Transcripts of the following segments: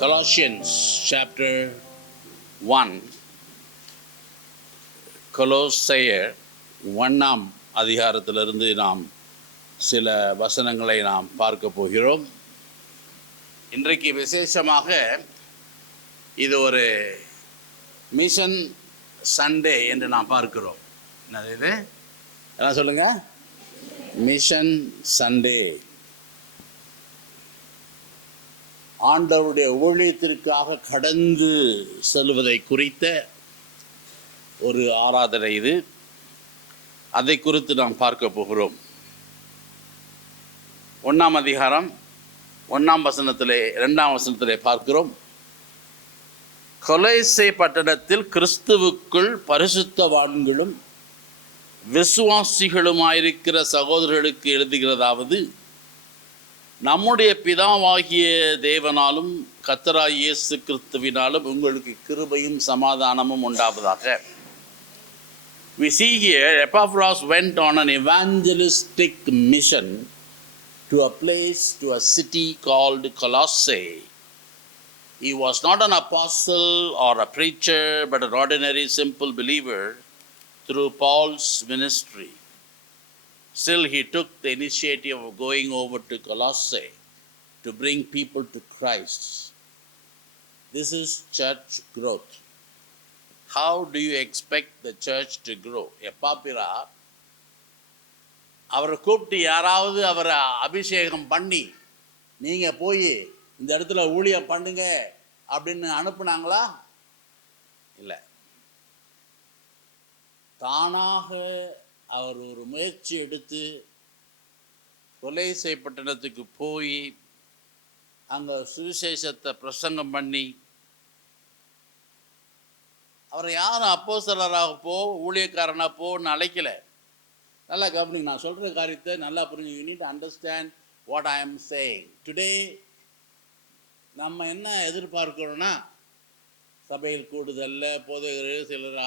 Colossians chapter 1, கொலோசையர் 1ஆம் அதிகாரத்திலிருந்து நாம் சில வசனங்களை நாம் பார்க்க போகிறோம். இன்றைக்கு விசேஷமாக இது ஒரு மிஷன் சண்டே என்று நாம் பார்க்கிறோம். என்னது இது? என்ன சொல்லுங்க? Mission Sunday. ஆண்டவருடைய ஊழியத்திற்காக கடந்து செல்வதை குறித்த ஒரு ஆராதனை இது. அதை குறித்து நாம் பார்க்க போகிறோம். 1ஆம் அதிகாரம் 1ஆம் வசனத்திலே 2ஆம் வசனத்திலே பார்க்கிறோம். கொலோசை பட்டணத்தில் கிறிஸ்துவுக்குள் பரிசுத்தவான்களும் விசுவாசிகளுமாயிருக்கிற சகோதரர்களுக்கு எழுதுகிறதாவது, நம்முடைய பிதாவாகிய தேவனாலும் கர்த்தராகிய இயேசு கிறிஸ்துவினாலும் உங்களுக்கு கிருபையும் சமாதானமும் உண்டாவதாக. We see here Epaphras went on an evangelistic mission to a place, to a city called Colossae. He was not an apostle or a preacher, but an ordinary simple believer through Paul's ministry. Still, he took the initiative of going over to Colossae to bring people to Christ. This is church growth. How do you expect the church to grow? எப்பாப்பிரா அவரை கூப்பிட்டு யாராவது அவரை அபிஷேகம் பண்ணி நீங்கள் போய் இந்த இடத்துல ஊழியம் பண்ணுங்க அப்படின்னு அனுப்புனாங்களா? இல்லை. தானாக அவர் ஒரு முயற்சி எடுத்து கொலோசை பட்டணத்துக்கு போய் அங்கே சுவிசேஷத்தை பிரசங்கம் பண்ணி, அவரை யாரும் அப்போஸ்தலராக போ, ஊழியக்காரனாக போன்னு அழைக்கலை. நல்லா கவனிங்க, நான் சொல்கிற காரியத்தை நல்லா புரிஞ்சு. You need to understand what I am saying. Today நம்ம என்ன எதிர்பார்க்கிறோன்னா, சபையில் கூடுதலில் போதகர்கள் சிலர்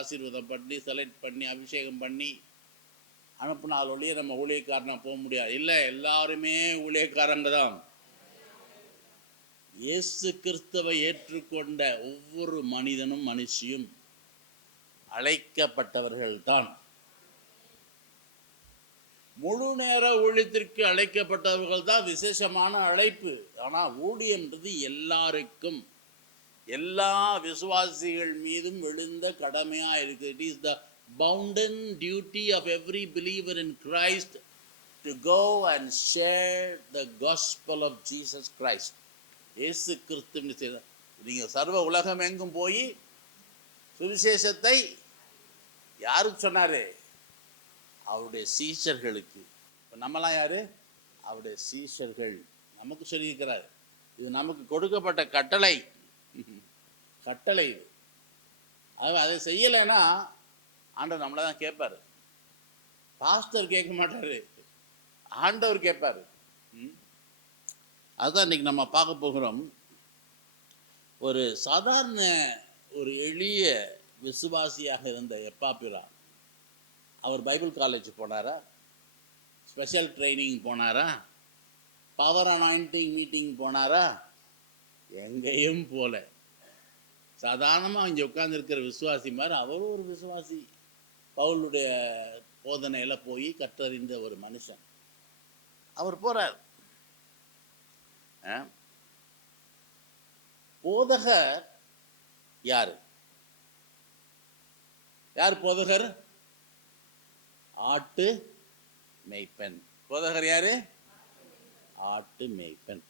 ஆசீர்வாதம் பண்ணி செலக்ட் பண்ணி அபிஷேகம் பண்ணி அனுப்பினால் ஒழிய நம்ம ஊழியக்காரனாக போக முடியாது. இல்லை, எல்லாருமே ஊழியக்காரங்க தான். இயேசு கிறிஸ்துவை ஏற்றுக்கொண்ட ஒவ்வொரு மனிதனும் மனுஷியும் அழைக்கப்பட்டவர்கள் தான். முழு நேர ஊழியத்திற்கு அழைக்கப்பட்டவர்கள் தான் விசேஷமான அழைப்பு. ஆனால் ஊழியன்றது எல்லாருக்கும், எல்லா விசுவாசிகள் மீதும் விழுந்த கடமையாக இருக்குது. It is the bounden duty of every believer in Christ to go and share the gospel of Jesus Christ. இயேசு கிறிஸ்துவின் நீங்கள் சர்வ உலகம் எங்கும் போய் சுவிசேஷத்தை யாருக்கு சொன்னார்? அவருடைய சீஷர்களுக்கு. இப்போ நம்மளாம் யார்? அவருடைய சீஷர்கள். நமக்கு சொல்லியிருக்கிறார். இது நமக்கு கொடுக்கப்பட்ட கட்டளை. கட்டளை இது. அதை செய்யலைன்னா ஆண்டவர் நம்மளை தான் கேட்பார். பாஸ்டர் கேட்க மாட்டார், ஆண்டவர் கேட்பார். அதுதான் இன்றைக்கி நம்ம பார்க்க போகிறோம். ஒரு சாதாரண ஒரு எளிய விசுவாசியாக இருந்த எப்பாப்பிரா, அவர் பைபிள் காலேஜ் போனாரா? ஸ்பெஷல் ட்ரைனிங் போனாரா? பவர் அனாயிண்டிங் மீட்டிங் போனாரா? எங்கேயும் போல. சாதாரணமாக இங்கே உட்கார்ந்துருக்கிற விசுவாசி மாதிரி அவரும் ஒரு விசுவாசி. பவுலுடைய போதனையில் போய் கற்றறிந்த ஒரு மனுஷன். அவர் போகிறார். போதகர் யார்? யார் போதகர்? ஆட்டு மேய்ப்பன். போதகர் யாரு? ஆட்டு மேய்ப்பன்.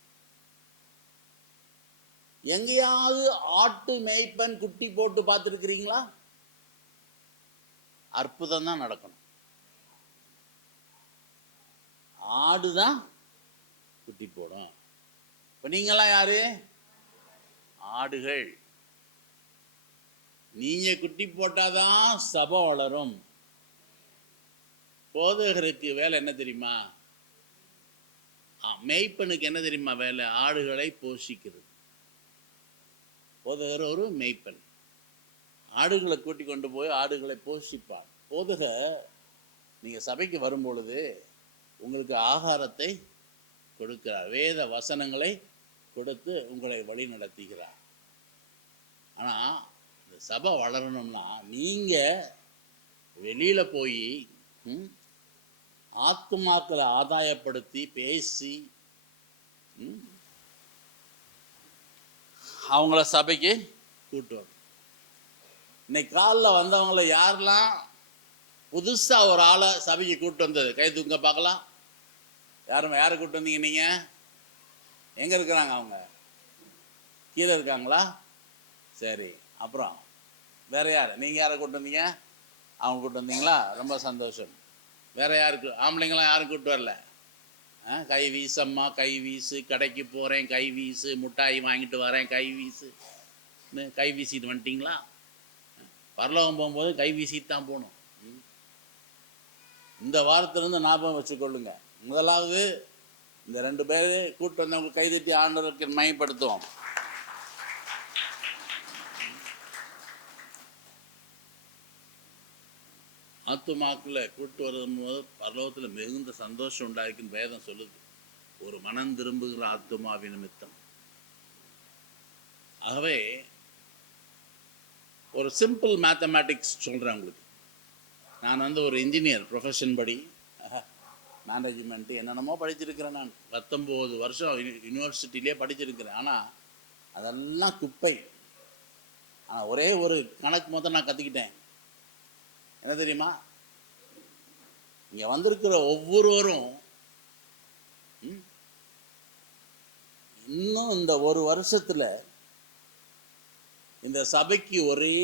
எங்கேயாவது ஆட்டு மேய்ப்பன் குட்டி போட்டு பார்த்துருக்கிறீங்களா? அற்புதம் தான் நடக்கணும். ஆடு தான் குட்டி போடும். இப்போ நீங்களாம் யாரு? ஆடுகள். நீங்க குட்டி போட்டாதான் சபை வளரும். போதகருக்கு வேலை என்ன தெரியுமா? மேய்ப்பனுக்கு என்ன தெரியுமா வேலை? ஆடுகளை போஷிக்கிறது. போதகர் ஒரு மேய்ப்பன். ஆடுகளை கூட்டி கொண்டு போய் ஆடுகளை போஷிப்பார். போதகர் நீங்கள் சபைக்கு வரும்பொழுது உங்களுக்கு ஆகாரத்தை கொடுக்கிறார், வேத வசனங்களை கொடுத்து உங்களை வழி நடத்துகிறார். ஆனால் இந்த சபை வளரணும்னா நீங்கள் வெளியில் போய் ஆத்துமாக்களை ஆதாயப்படுத்தி பேசி அவங்கள சபைக்கு கூட்டு வரணும். இன்னைக்கு காலில் வந்தவங்கள யாரெல்லாம் புதுசாக ஒரு ஆளை சபைக்கு கூப்பிட்டு வந்தது கை தூங்க பார்க்கலாம். யாரை கூப்பிட்டு வந்தீங்க நீங்கள்? எங்கே இருக்கிறாங்க அவங்க? கீழே இருக்காங்களா? சரி. அப்புறம் வேறு யார்? நீங்கள் யாரை கூப்பிட்டு வந்தீங்க? அவங்க கூப்பிட்டு வந்தீங்களா? ரொம்ப சந்தோஷம். வேறு யாருக்கு? ஆம்பளைங்களாம் யாரும் கூப்பிட்டு வரல. கை வீசம்மா, கை வீசு, கடைக்கு போகிறேன் கை வீசு, மிட்டாய் வாங்கிட்டு வரேன் கை வீசு, கை வீசிட்டு வந்துட்டிங்களா? பரலோகம் போகும்போது கை வீசிட்டு தான் போகணும். இந்த வாரத்திலேருந்து ஞாபகம் வச்சுக்கொள்ளுங்க. முதலாவது இந்த 2 பேர் கூப்பிட்டு வந்தவங்க கைதட்டி ஆண்டவருக்கு மையப்படுத்துவோம். ஆத்துமாக்களை கூட்டு வரும் போது பரலோகத்தில் மிகுந்த சந்தோஷம் உண்டாயிருக்குன்னு வேதம் சொல்லுது. ஒரு மனம் திரும்புகிற ஆத்துமாவின் நிமித்தம். ஆகவே ஒரு சிம்பிள் மேத்தமேட்டிக்ஸ் சொல்கிறேன் உங்களுக்கு. நான் ஒரு இன்ஜினியர் ப்ரொஃபஷன் படி மேனேஜ்மெண்ட்டு என்னென்னமோ படிச்சிருக்கிறேன். நான் 19 வருஷம் யூனிவர்சிட்டிலே படிச்சிருக்கிறேன். ஆனால் அதெல்லாம் குப்பை. ஆனால் ஒரே ஒரு கணக்கு மொத்தம் நான் கற்றுக்கிட்டேன். என்ன தெரியுமா? இங்கே வந்திருக்கிற ஒவ்வொருவரும் இன்னும் இந்த ஒரு வருஷத்தில் இந்த சபைக்கு ஒரே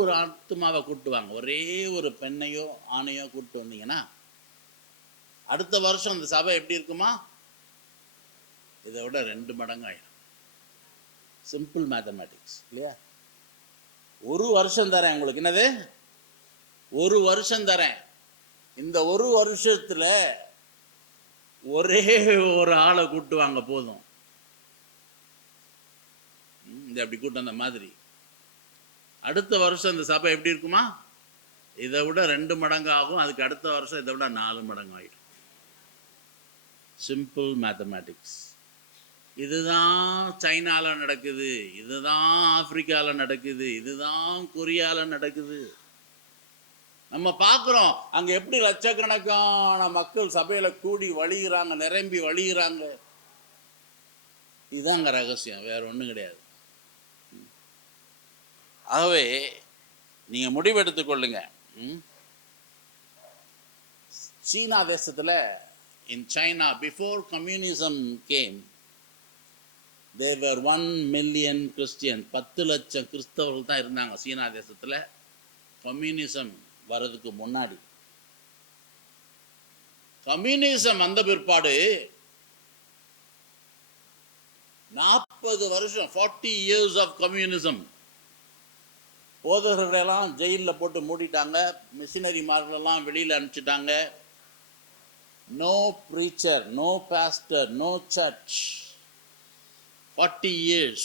ஒரு ஆத்துமாவை கூட்டுவாங்க. ஒரே ஒரு பெண்ணையோ ஆணையோ கூப்பிட்டு வந்தீங்கன்னா அடுத்த வருஷம் இந்த சபை எப்படி இருக்குமா? இதை விட 2 மடங்கு ஆயிடும். சிம்பிள் மேத்தமேட்டிக்ஸ் இல்லையா? ஒரு வருஷம் தரேன் உங்களுக்கு. என்னது? ஒரு வருஷம் தரேன். இந்த ஒரு வருஷத்தில் ஒரே ஒரு ஆளை கூட்டுவாங்க போதும். இந்த அப்படி கூட்டம் அந்த மாதிரி அடுத்த வருஷம் இந்த சபை எப்படி இருக்குமா? இதை விட 2 மடங்கு ஆகும். அதுக்கு அடுத்த வருஷம் இதை விட 4 மடங்கு ஆகிடும். Simple mathematics. இதுதான் சைனாவில் நடக்குது, இதுதான் ஆப்பிரிக்காவில் நடக்குது, இதுதான் கொரியாவில் நடக்குது. நம்ம பார்க்குறோம் அங்கே எப்படி லட்சக்கணக்கான மக்கள் சபையில் கூடி வழிகிறாங்க, நிரம்பி வழிகிறாங்க. இதுதாங்க ரகசியம், வேற ஒன்றும் கிடையாது. ஆகவே நீங்கள் முடிவெடுத்துக்கொள்ளுங்க. சீனா தேசத்தில் in China before communism came there were 1 million Christians. 10 லட்சம் கிறிஸ்தவர்கள் தான் இருந்தாங்க சீனா தேசத்தில் கம்யூனிசம் வர்றதுக்கு முன்னாடி. கம்யூனிசம் வந்த பிற்பாடு 40 வருஷம் 40 years of communism. போதகர்களெல்லாம் ஜெயிலில் போட்டு மூடிட்டாங்க, மிஷினரிமார்களெல்லாம் வெளியில் அனுப்பிச்சிட்டாங்க. No preacher, no pastor, no church. 40 years.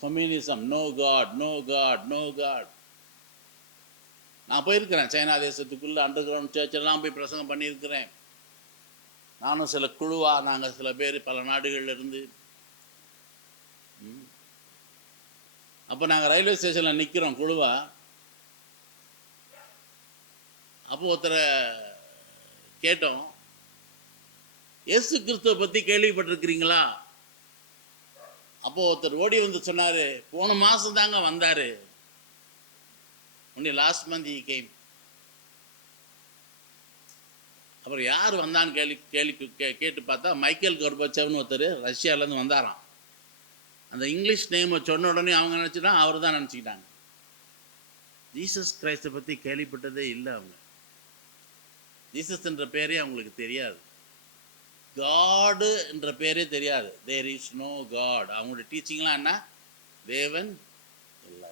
Communism, no God, no God, no God. நான் போயிருக்கிறேன் சைனா தேசத்துக்குள்ளே அண்டர் கிரவுண்ட் சர்ச்செல்லாம் போய் பிரசங்கம் பண்ணியிருக்கிறேன். நானும் சில குழுவாக நாங்கள் சில பேர் பல நாடுகளில் இருந்து. அப்போ நாங்கள் ரயில்வே ஸ்டேஷனில் நிற்கிறோம் குழுவாக. அப்போ ஒருத்தரை கேட்டோம், இயேசு கிறிஸ்துவை பற்றி கேள்விப்பட்டிருக்கிறீங்களா? அப்போ ஒருத்தர் ஓடி வந்து சொன்னார், போன மாதம் தாங்க வந்தார், only last month he came. அப்புறம் யார் வந்தான்னு கேட்டு பார்த்தா மைக்கேல் கோர்பச்சேவ்னு ஒருத்தர் ரஷ்யாவிலேருந்து வந்தாராம். அந்த இங்கிலீஷ் நேமை சொன்ன உடனே அவங்க நினச்சிட்டா அவர் தான் நினச்சிக்கிட்டாங்க. ஜீசஸ் கிரைஸ்டை பற்றி கேள்விப்பட்டதே இல்லை. அவங்க ஜீசஸ் என்ற பேரே அவங்களுக்கு தெரியாது, காடு என்ற பேரே தெரியாது. There is no God. அவங்களோட டீச்சிங்லாம் என்ன? தேவன் இல்லை.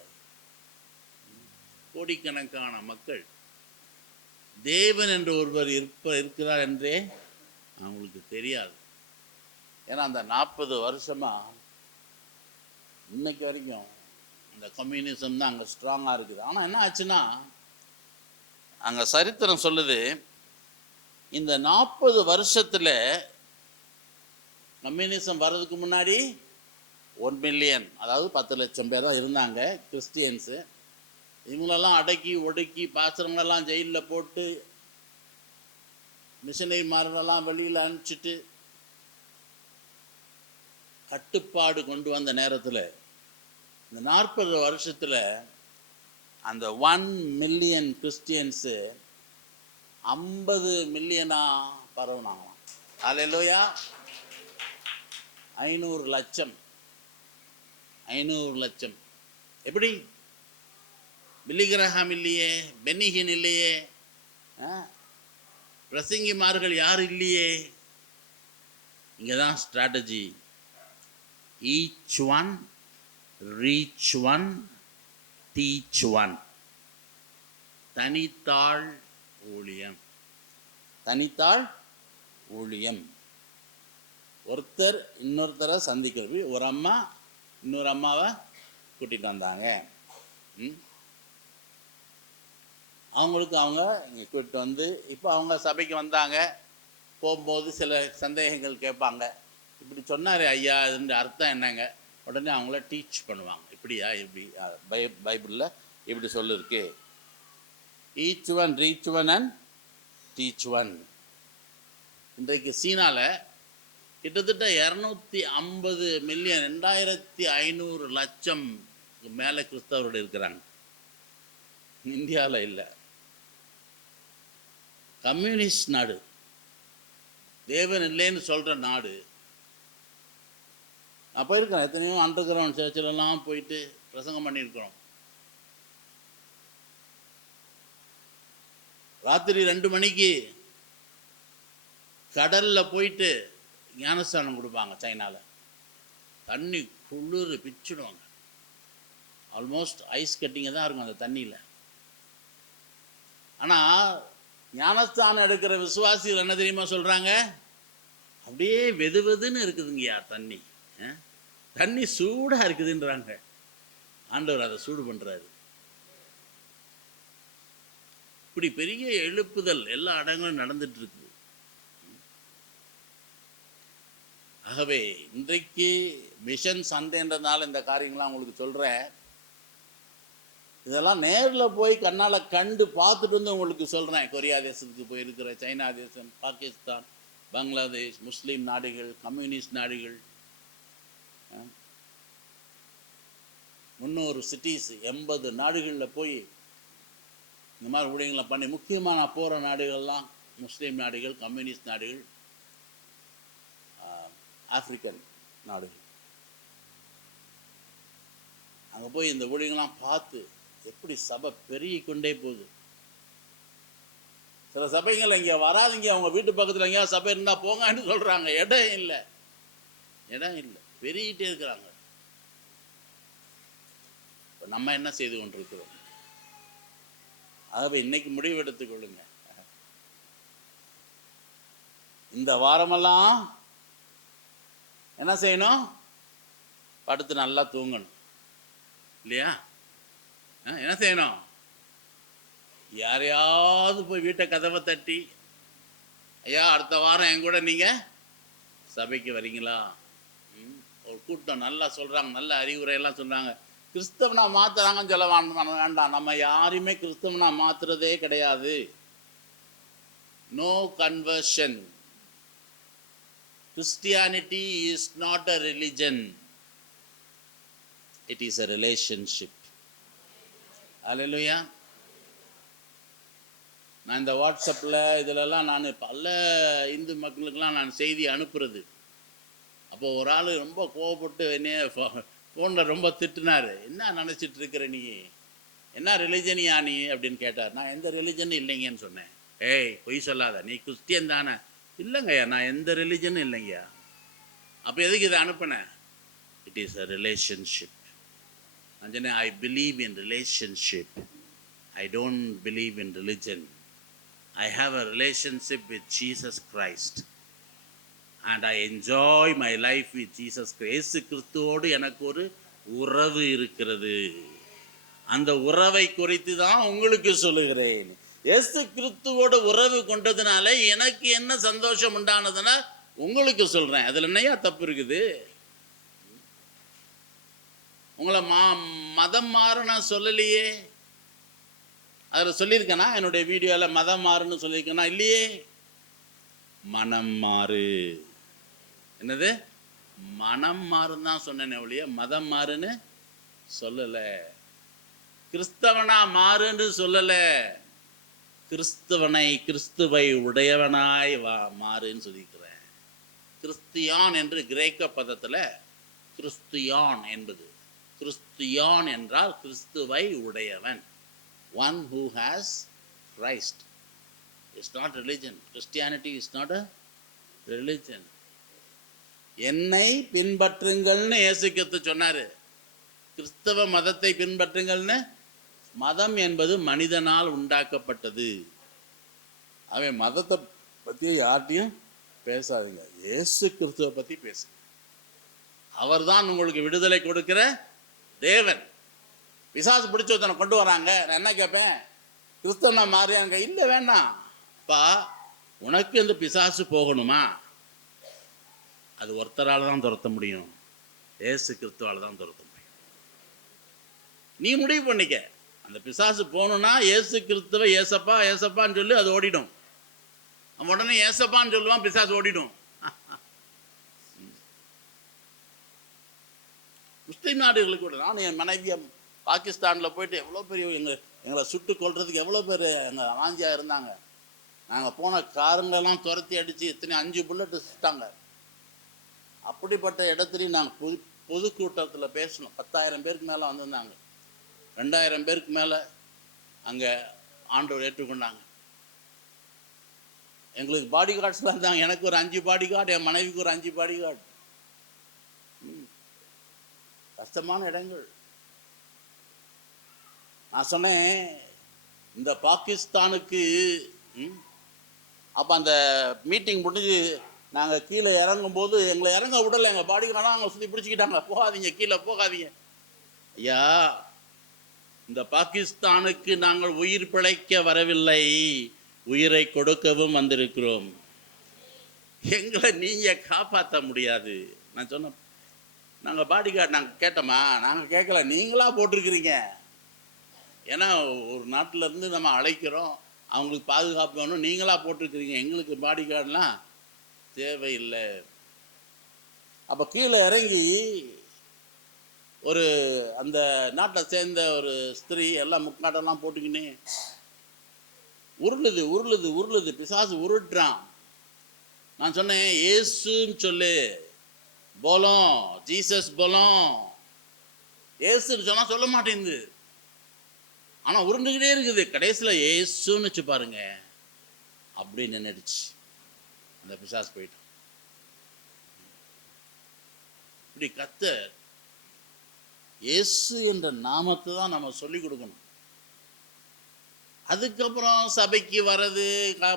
கோடிக்கணக்கான மக்கள் தேவன் என்ற ஒருவர் இருக்கிறார் என்றே அவங்களுக்கு தெரியாது. ஏன்னா அந்த 40 வருஷமாக இன்னைக்கு வரைக்கும் இந்த கம்யூனிசம் தான் அங்கே ஸ்ட்ராங்காக இருக்குது. ஆனால் என்ன ஆச்சுன்னா, அங்கே சரித்திரம் சொல்லுது, இந்த 40 வருஷத்தில் கம்யூனிசம் வர்றதுக்கு முன்னாடி 1 மில்லியன், அதாவது 10 லட்சம் பேர் தான் இருந்தாங்க கிறிஸ்டியன்ஸு. இவங்களெல்லாம் அடக்கி ஒடுக்கி பாஸ்டர்ங்களெல்லாம் ஜெயிலில் போட்டு மிஷனரிமாரெல்லாம் வெளியில் அனுப்பிச்சிட்டு கட்டுப்பாடு கொண்டு வந்த நேரத்தில் இந்த 40 வருஷத்தில் அந்த 1 மில்லியன் கிறிஸ்டியன்ஸு 50 மில்லியனாக பரவுனாங்களாம். அல்லேலூயா. 500 லட்சம். எப்படி? பில்லி கிரஹாம் இல்லையே, பென்னிஹின் இல்லையே, பிரசங்கிமார்கள் யாரும் இல்லையே. இங்கே தான் strategy. Each one, reach one, teach one. தனித்தாள் ஊழியம். ஒருத்தர் இன்னொருத்தரை சந்திக்கிறது. ஒரு அம்மா இன்னொரு அம்மாவை கூட்டிகிட்டு வந்தாங்க. அவங்களுக்கு அவங்க இங்கே கூட்டிகிட்டு வந்து இப்போ அவங்க சபைக்கு வந்தாங்க. போகும்போது சில சந்தேகங்கள் கேட்பாங்க. இப்படி சொன்னார் ஐயா, இதுன்ற அர்த்தம் என்னங்க? உடனே அவங்கள டீச் பண்ணுவாங்க. இப்படியா, இப்படி பைபிளில் இப்படி சொல்லிருக்கு. Each one, reach one and teach one. இன்றைக்கு சீனாவில் கிட்டத்தட்ட 250 மில்லியன், 2500 லட்சம் மேலே கிறிஸ்தவர்கள் இருக்கிறாங்க. இந்தியாவில் இல்லை. கம்யூனிஸ்ட் நாடு, தேவன் இல்லைன்னு சொல்கிற நாடு. நான் போயிருக்கிறேன். எத்தனையோ அண்டர் கிரவுண்ட் சர்ச்சிலெல்லாம் போயிட்டு பிரசங்கம் பண்ணியிருக்கிறோம். ராத்திரி 2 மணிக்கு கடலில் போயிட்டு ஞானஸ்தானம் கொடுப்பாங்க. சைனாவில் தண்ணி குளிர் பிச்சுடுவாங்க. ஆல்மோஸ்ட் ஐஸ் கட்டிங்க தான் இருக்கும் அந்த தண்ணியில். ஆனால் ஞானஸ்தானம் எடுக்கிற விசுவாசிகள் என்ன தெரியுமா சொல்கிறாங்க? அப்படியே வெது வெதுன்னு இருக்குதுங்கய்யா தண்ணி, தண்ணி சூடாக இருக்குதுன்றாங்க. ஆண்டவர் அதை சூடு பண்ணுறாரு. இப்படி பெரிய எழுப்புதல் எல்லா இடங்களும் நடந்துட்டு இருக்குது. ஆகவே இன்றைக்கு மிஷன் சண்டேன்றதுனால இந்த காரியங்கள்லாம் உங்களுக்கு சொல்கிறேன். இதெல்லாம் நேரில் போய் கண்ணால் கண்டு பார்த்துட்டு வந்து உங்களுக்கு சொல்கிறேன். கொரியா தேசத்துக்கு போயிருக்கிற, சைனா தேசம், பாகிஸ்தான், பங்களாதேஷ், முஸ்லீம் நாடுகள், கம்யூனிஸ்ட் நாடுகள், 300 சிட்டிஸ், 80 நாடுகளில் போய் இந்த மாதிரி ஊழியங்களை பண்ணி, முக்கியமாக நான் போகிற நாடுகள்லாம் முஸ்லீம் நாடுகள், கம்யூனிஸ்ட் நாடுகள், ஆப்பிரிக்கன் நாடுகள். அங்கே போய் இந்த ஊழியங்கள்லாம் பார்த்து எப்படி சபை பெருகி கொண்டே போகுது. சில சபைகள் இங்கே வராதிங்க, அவங்க வீட்டு பக்கத்தில் எங்கேயாவது சபை இருந்தால் போங்கன்னு சொல்கிறாங்க. இடம் இல்லை, பெருகிட்டே இருக்கிறாங்க. இப்போ நம்ம என்ன செய்து கொண்டிருக்கிறோம்? ஆகவே இன்னைக்கு முடிவு எடுத்துக்கொள்ளுங்க. இந்த வாரமெல்லாம் என்ன செய்யணும்? படுத்து நல்லா தூங்கணும் இல்லையா? என்ன செய்யணும்? யாரையாவது போய் வீட்டை கதவை தட்டி, ஐயா அடுத்த வாரம் என் கூட நீங்கள் சபைக்கு வரீங்களா? ஒரு கூட்டம் நல்லா சொல்கிறாங்க, நல்ல அறிவுரையெல்லாம் சொல்கிறாங்க. கிறிஸ்தவனா மாற்றுறாங்கன்னு சொல்ல வேண்டாம். நம்ம யாரையுமே கிறிஸ்தவனா மாற்றுறதே கிடையாது. No conversion. Christianity is not a religion. It is a relationship. Hallelujah. நான் இந்த வாட்ஸ்அப்பில் இதிலெல்லாம் நான் பல இந்து மக்களுக்கெல்லாம் நான் செய்தி அனுப்புறது. அப்போ ஒரு ஆள் ரொம்ப கோவப்பட்டு என்னைய ஃபோனில் ரொம்ப திட்டினார். என்ன நினச்சிட்டு இருக்கிற நீ, என்ன ரிலிஜனியா நீ அப்படின்னு கேட்டார். நான் எந்த ரிலிஜனும் இல்லைங்கன்னு சொன்னேன். ஏய் பொய் சொல்லாத, நீ கிறிஸ்டியன் தானே? இல்லைங்கய்யா, நான் எந்த ரிலிஜனும் இல்லைங்கய்யா. அப்போ எதுக்கு இதை அனுப்பினேன்? It is a relationship. நான் சொன்னேன், I believe in relationship, I don't believe in religion. I have a relationship with Jesus Christ and I enjoy my life with Jesus Christ. இயேசு கிறிஸ்துவோடு எனக்கு ஒரு உறவு இருக்கிறது. அந்த உறவை குறித்து தான் உங்களுக்கு சொல்லுகிறேன். இயேசு கிறிஸ்துவோட உறவு கொண்டதுனால எனக்கு என்ன சந்தோஷம் உண்டானதுன்னா, உங்களுக்கு சொல்கிறேன், அதில் என்னையா தப்பு இருக்குது? உங்களை மதம் மாற நான் சொல்லலையே. அதில் சொல்லியிருக்கேனா? என்னுடைய வீடியோவில் மதம் மாறுன்னு சொல்லியிருக்கேனா? இல்லையே. மனம் மாறு. என்னது? மனம் மாறுன்னு தான் சொன்னேனே ஒழிய மதம் மாறுன்னு சொல்லலை. கிறிஸ்தவனா மாறுன்னு சொல்லலை. கிறிஸ்துவை உடையவனாய் மாறுன்னு சொல்லியிருக்கிறேன். கிறிஸ்தியான் என்று கிரேக்க பதத்தில் கிறிஸ்தியான் என்பது, கிறிஸ்தியான் என்றால் கிறிஸ்துவை உடையவன். One who has Christ. It's not religion. Christianity is not a religion. என்னை பின்பற்றுங்கள்னு இயேசு கிறிஸ்து சொன்னார். கிறிஸ்தவ மதத்தை பின்பற்றுங்கள்னு. மதம் என்பது மனிதனால் உண்டாக்கப்பட்டது. அவன் மதத்தை பற்றி யார்ட்டையும் பேசாதீங்க, இயேசு கிறிஸ்துவை பற்றி பேசுங்க. அவர்தான் உங்களுக்கு விடுதலை கொடுக்கிற தேவன். பிசாசு பிடிச்ச ஒருத்தனை கொண்டு வராங்க, நான் என்ன கேட்பேன்? கிறிஸ்தவனா மாறியாங்க? இல்லை, வேண்டாம் பா. உனக்கு இந்த பிசாசு போகணுமா? அது ஒருத்தரால் தான் துரத்த முடியும், இயேசு கிறிஸ்துவால் தான் துரத்த முடியும். நீ முடிவு பண்ணிக்க. அந்த பிசாசு போகணுன்னா இயேசு கிறிஸ்துவை ஏசப்பா ஏசப்பான்னு சொல்லி அது ஓடிடும். அவன் உடனே ஏசப்பான்னு சொல்லுவான், பிசாசு ஓடிடும். முஸ்லீம் நாடுகளுக்கு கூட நான் என் மனைவியை பாகிஸ்தானில் போயிட்டு எவ்வளோ பெரிய எங்களை சுட்டு கொள்றதுக்கு எவ்வளோ பேர் எங்கள் வாஞ்சியாக இருந்தாங்க. நாங்கள் போன காருங்களெல்லாம் துரத்தி அடித்து எத்தனை 5 புல்லட்டு சுட்டாங்க. அப்படிப்பட்ட இடத்துலையும் நாங்கள் பொதுக்கூட்டத்தில் பேசணும். 10,000 பேருக்கு மேலே வந்திருந்தாங்க. 2,000 பேருக்கு மேலே அங்கே ஆண்டவர் ஏற்றுக்கொண்டாங்க. எங்களுக்கு பாடி கார்ட்ஸ்லாம் இருந்தாங்க. எனக்கு ஒரு 5 பாடி கார்டு, என் மனைவிக்கு ஒரு 5 பாடி கார்டு. கஷ்டமான இடங்கள். நான் சொன்னேன், இந்த பாகிஸ்தானுக்கு அப்போ அந்த மீட்டிங் முடிஞ்சு நாங்கள் கீழே இறங்கும்போது எங்களை இறங்க விடலை. எங்கள் பாடி கார்டாக அவங்க சுற்றி பிடிச்சிக்கிட்டாங்க. போகாதீங்க, கீழே போகாதீங்க. ஐயா, இந்த பாகிஸ்தானுக்கு நாங்கள் உயிர் பிழைக்க வரவில்லை, உயிரை கொடுக்கவும் வந்திருக்கிறோம். எங்களை நீங்கள் காப்பாற்ற முடியாது. நான் சொன்னேன், நாங்கள் பாடி கார்டு நாங்கள் கேட்டோமா? நாங்கள் கேட்கல, நீங்களாக போட்டிருக்கிறீங்க. ஏன்னா ஒரு நாட்டிலேருந்து நம்ம அழைக்கிறோம், அவங்களுக்கு பாதுகாப்பு வேணும், நீங்களாக போட்டிருக்கிறீங்க. எங்களுக்கு பாடி கார்டெலாம் தேவையில்லை. அப்போ கீழே இறங்கி ஒரு அந்த நாட்டை சேர்ந்த ஒரு ஸ்திரீ எல்லாம் முக்காட்டெல்லாம் போட்டுக்கின்னு உருளுது உருளுது உருளுது. பிசாசு உருட்டுறான். நான் சொன்னேன், ஏசுன்னு சொல்லு, போலும் ஜீசஸ் போலும். ஏசுன்னு சொன்னால் சொல்ல மாட்டேங்குது, ஆனால் உருண்டுக்கிட்டே இருக்குது. கடைசியில் ஏசுன்னு வச்சு பாருங்க, அப்படி நின்றுடுச்சு. அந்த பிசாசு போயிட்டு இப்படி கத்த. இயேசு என்ற நாமத்தை தான் நம்ம சொல்லி கொடுக்கணும். அதுக்கப்புறம் சபைக்கு வர்றது,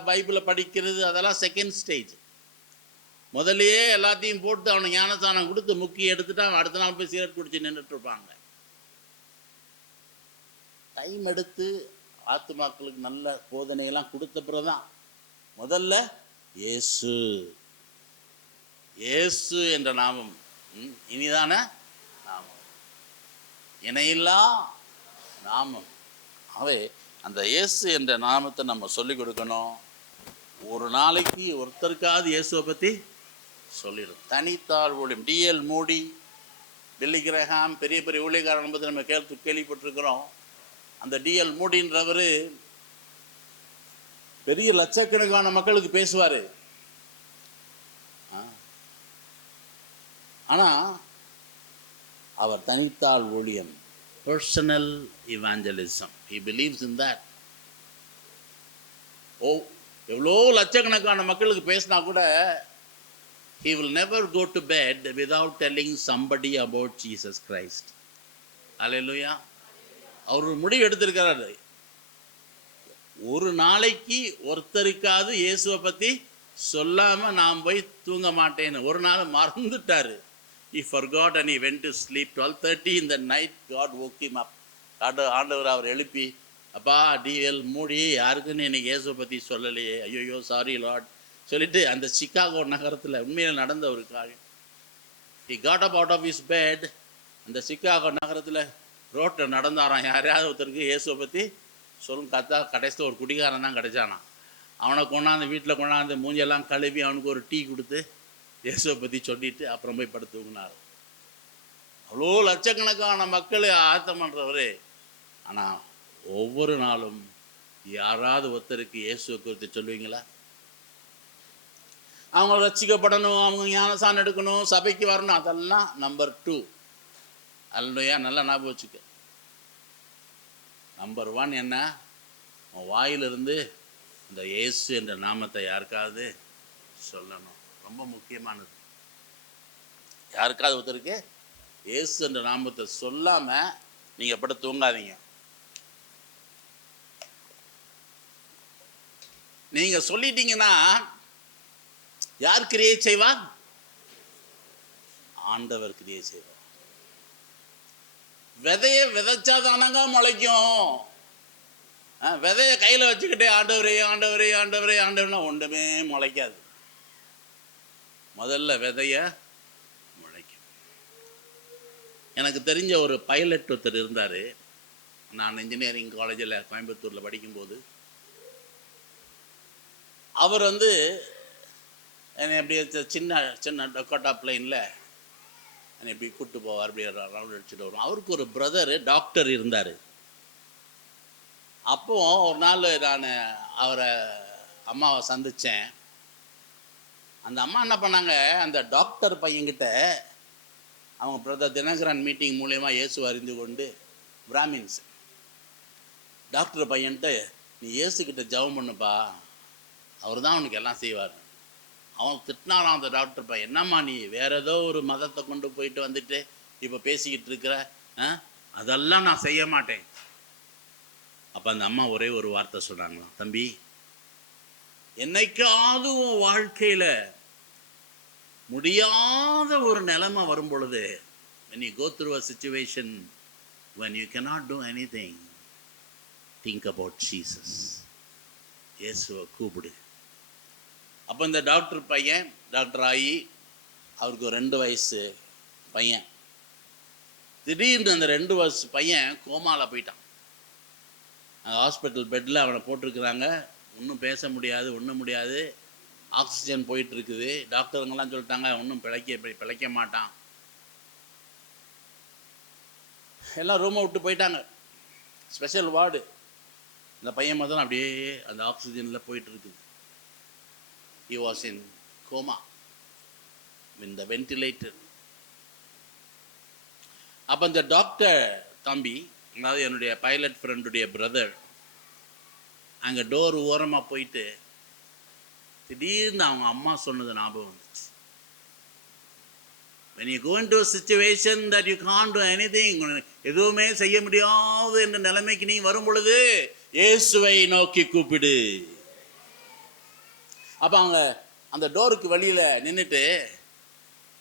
பைபிளை படிக்கிறது, அதெல்லாம் செகண்ட் ஸ்டேஜ். முதலையே எல்லாத்தையும் போட்டு அவனை ஞானஸ்தானம் கொடுத்து முக்கி எடுத்துட்டு அவன் அடுத்த நாள் போய் சிகரெட் குடிச்சு நின்றுட்டு இருப்பாங்க. டைம் எடுத்து ஆத்துமாக்களுக்கு நல்ல போதனையெல்லாம் கொடுத்த பிறகுதான் முதல்ல இயேசு இயேசு என்ற நாமம் இனிதான நாமம், இணையில்லா நாமம். ஆகவே அந்த இயேசு என்ற நாமத்தை நம்ம சொல்லிக் கொடுக்கணும். ஒரு நாளைக்கு ஒருத்தருக்காவது இயேசுவை பற்றி சொல்லிடும். தனித்தாள் ஊழியம். டிஎல் மூடி, பில்லி கிரஹாம், பெரிய பெரிய ஊழியக்காரனை பற்றி நம்ம கேள்விப்பட்டிருக்கிறோம். அந்த டிஎல் மூடின்றவர் பெரிய லட்சக்கணக்கான மக்களுக்கு பேசுவார். ஆனால் அவர் தனித்தாள் ஊழியம், personal evangelism. He believes in that. எவ்வளோ லட்சக்கணக்கான மக்களுக்கு பேசினா கூட he will never go to bed without telling somebody about Jesus Christ. Hallelujah. அவர் முடிவு எடுத்திருக்கிறாரு, ஒரு நாளைக்கு ஒருத்தருக்காவது இயேசுவை பற்றி சொல்லாமல் நான் போய் தூங்க மாட்டேன்னு. ஒரு நாள் மறந்துட்டார். He forgot and he went to sleep. 12:30 in the night God woke him up. ஆண்டவர் அவர் எழுப்பி, அப்பா டிஎல் மூடி, யாருக்குன்னு இன்னைக்கு இயேசுவை பற்றி சொல்லலையே, ஐயோ சாரி லார்ட், சொல்லிட்டு அந்த சிகாகோ நகரத்தில் உண்மையில் நடந்த ஒரு காரியம். he got up out of his bed. அந்த சிகாகோ நகரத்தில் ரோட்டில் நடந்தாராம். யாரையாவது ஒருத்தருக்கு இயேசுவை பற்றி சொல்லும் கத்தா. கடைசியில் ஒரு குடிகாரன் தான் கிடைச்சானான். அவனை கொண்டாந்து வீட்டில் கொண்டாந்து மூஞ்செல்லாம் கழுவி அவனுக்கு ஒரு டீ கொடுத்து இயேசுவை பற்றி சொல்லிட்டு அப்புறம் போய் படுத்துனார். அவ்வளோ லட்சக்கணக்கான மக்களை ஆயத்தம் பண்ணுறவர். ஆனால் ஒவ்வொரு நாளும் யாராவது ஒருத்தருக்கு இயேசுவை குறித்து சொல்லுவீங்களா? அவங்க ரட்சிக்கப்படணும், அவங்க ஞானசானம் எடுக்கணும், சபைக்கு வரணும், அதெல்லாம் நம்பர் 2. அல்லையா? நல்லா ஞாபகம் வச்சுக்க. நம்பர் 1 என்ன? உன் வாயிலிருந்து இந்த இயேசு என்ற நாமத்தை யாருக்காவது சொல்லணும். ரொம்ப முக்கியமானது. யாருக்காவது ஒருத்தருக்கு இயேசு என்ற நாமத்தை சொல்லாமல் நீங்கள் படுத்து தூங்காதீங்க. நீங்கள் சொல்லிட்டீங்கன்னா யார் கிரியை செய்வா? ஆண்டவர் கிரியை செய்வார். விதையை விதைச்சாதானங்க முளைக்கும். விதையை கையில் வச்சுக்கிட்டே ஆண்டவரே ஆண்டவரே ஆண்டவரே ஆண்டவர்னா ஒன்றுமே முளைக்காது. முதல்ல விதையை முளைக்கும். எனக்கு தெரிஞ்ச ஒரு பைலட் ஒருத்தர் இருந்தார். நான் இன்ஜினியரிங் காலேஜில் கோயம்புத்தூரில் படிக்கும்போது அவர் என்னை அப்படியே சின்ன சின்ன டொக்கோட்டா பிளைனில் என்னை எப்படி கூப்பிட்டு போவார், அப்படியே ரவுண்ட் அடிச்சுட்டு வரும். அவருக்கு ஒரு பிரதரு டாக்டர் இருந்தார். அப்போது ஒரு நாள் நான் அவரை அம்மாவை சந்தித்தேன். அந்த அம்மா என்ன பண்ணாங்க, அந்த டாக்டர் பையன்கிட்ட அவங்க பிரதர் தினகரன் மீட்டிங் மூலயமா இயேசு அறிந்து கொண்டு பிராமின்ஸ் டாக்டர் பையன்ட்டு, நீ இயேசுக்கிட்ட ஜெபம் பண்ணுப்பா, அவர் தான் அவனுக்கு எல்லாம் செய்வார். அவன் திட்டினாரான் அந்த டாக்டர் பையன். என்னம்மா நீ வேற ஏதோ ஒரு மதத்தை கொண்டு போயிட்டு வந்துட்டு இப்போ பேசிக்கிட்டு இருக்கிற, அதெல்லாம் நான் செய்ய மாட்டேன். அப்போ அந்த அம்மா ஒரே ஒரு வார்த்தை சொல்கிறாங்களாம், தம்பி, என்னைக்காவது உன் வாழ்க்கையில் முடியாத ஒரு நிலைமை வரும் பொழுது, when you go through a situation when you cannot do anything, think about Jesus. இயேசுவை கூப்பிடு. அப்போ இந்த டாக்டர் பையன் டாக்டர் ஆகி அவருக்கு ஒரு 2 வயசு பையன். திடீர்னு அந்த 2 வயசு பையன் கோமாவில் போயிட்டான். அந்த ஹாஸ்பிட்டல் பெட்டில் அவனை போட்டிருக்கிறாங்க. ஒன்றும் பேச முடியாது, ஒன்றும் முடியாது. ஆக்சிஜன் போயிட்டுருக்குது. டாக்டருங்கெல்லாம் சொல்லிட்டாங்க ஒன்றும் பிழைக்க மாட்டான். எல்லாம் ரூமை விட்டு போயிட்டாங்க. Special ward. இந்த பையன் மட்டும் அப்படியே அந்த ஆக்சிஜனில் போயிட்டு இருக்குது. He was in coma in the ventilator. அப்போ இந்த டாக்டர் தம்பி, அதாவது என்னுடைய பைலட் ஃப்ரெண்டுடைய பிரதர், அங்கே டோர் ஓரமாக போயிட்டு திடீர்னு அவங்க அம்மா சொன்னது ஞாபகம் வந்துச்சு. when you go into a situation that you can't do anything, எதுவுமே செய்ய முடியாது என்ற நிலைமைக்கு நீ வரும் பொழுது இயேசுவை நோக்கி கூப்பிடு. அப்போ அவங்க அந்த டோருக்கு வெளியில் நின்றுட்டு,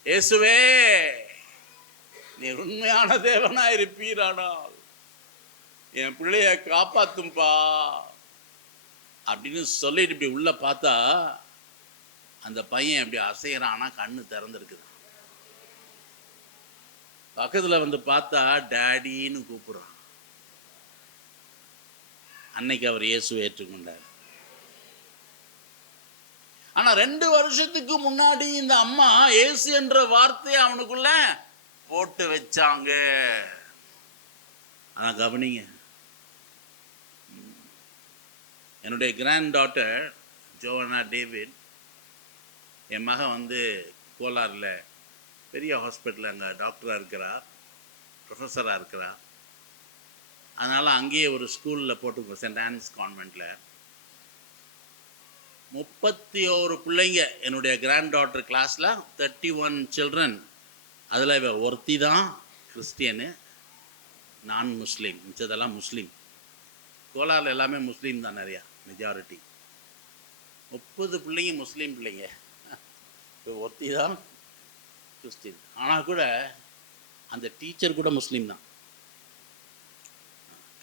இயேசுவே நீ உண்மையான தேவனா இருப்பீரானால் என் பிள்ளைய காப்பாத்தும்பா அப்படின்னு சொல்லிட்டு இப்படி உள்ள பார்த்தா அந்த பையன் இப்படி அசைகிறானா, கண்ணு திறந்துருக்குது. பக்கத்தில் பார்த்தா டேடின்னு கூப்பிடுறான். அன்னைக்கு அவர் இயேசுவை ஏற்றுக்கொண்டார். ஆனால் 2 வருஷத்துக்கு முன்னாடி இந்த அம்மா இயேசு என்ற வார்த்தையை அவனுக்குள்ள போட்டு வச்சாங்க. ஆனால் கவனிங்க, என்னுடைய கிராண்ட் டாட்டர் ஜோவனா டேவிட், என் மகன் கோலாரில் பெரிய ஹாஸ்பிட்டலில் அங்கே டாக்டராக இருக்கிறா, ப்ரொஃபஸராக இருக்கிறா. அதனால் அங்கேயே ஒரு ஸ்கூலில் போட்டுருக்கோம், சென்ட் ஆன்ஸ் கான்வென்ட்டில். 31 பிள்ளைங்க என்னுடைய கிராண்ட் டாட்டர் கிளாஸில், 31 சில்ட்ரன். அதில் ஒருத்தி தான் கிறிஸ்டியனு, நான் முஸ்லீம், மிச்சதெல்லாம் முஸ்லீம். கோலாரில் எல்லாமே முஸ்லீம் தான், நிறையா மெஜாரிட்டி. 30 பிள்ளைங்க முஸ்லீம் பிள்ளைங்க, இப்போ ஒருத்தி தான் கிறிஸ்டின். ஆனால் கூட அந்த டீச்சர் கூட முஸ்லீம் தான்.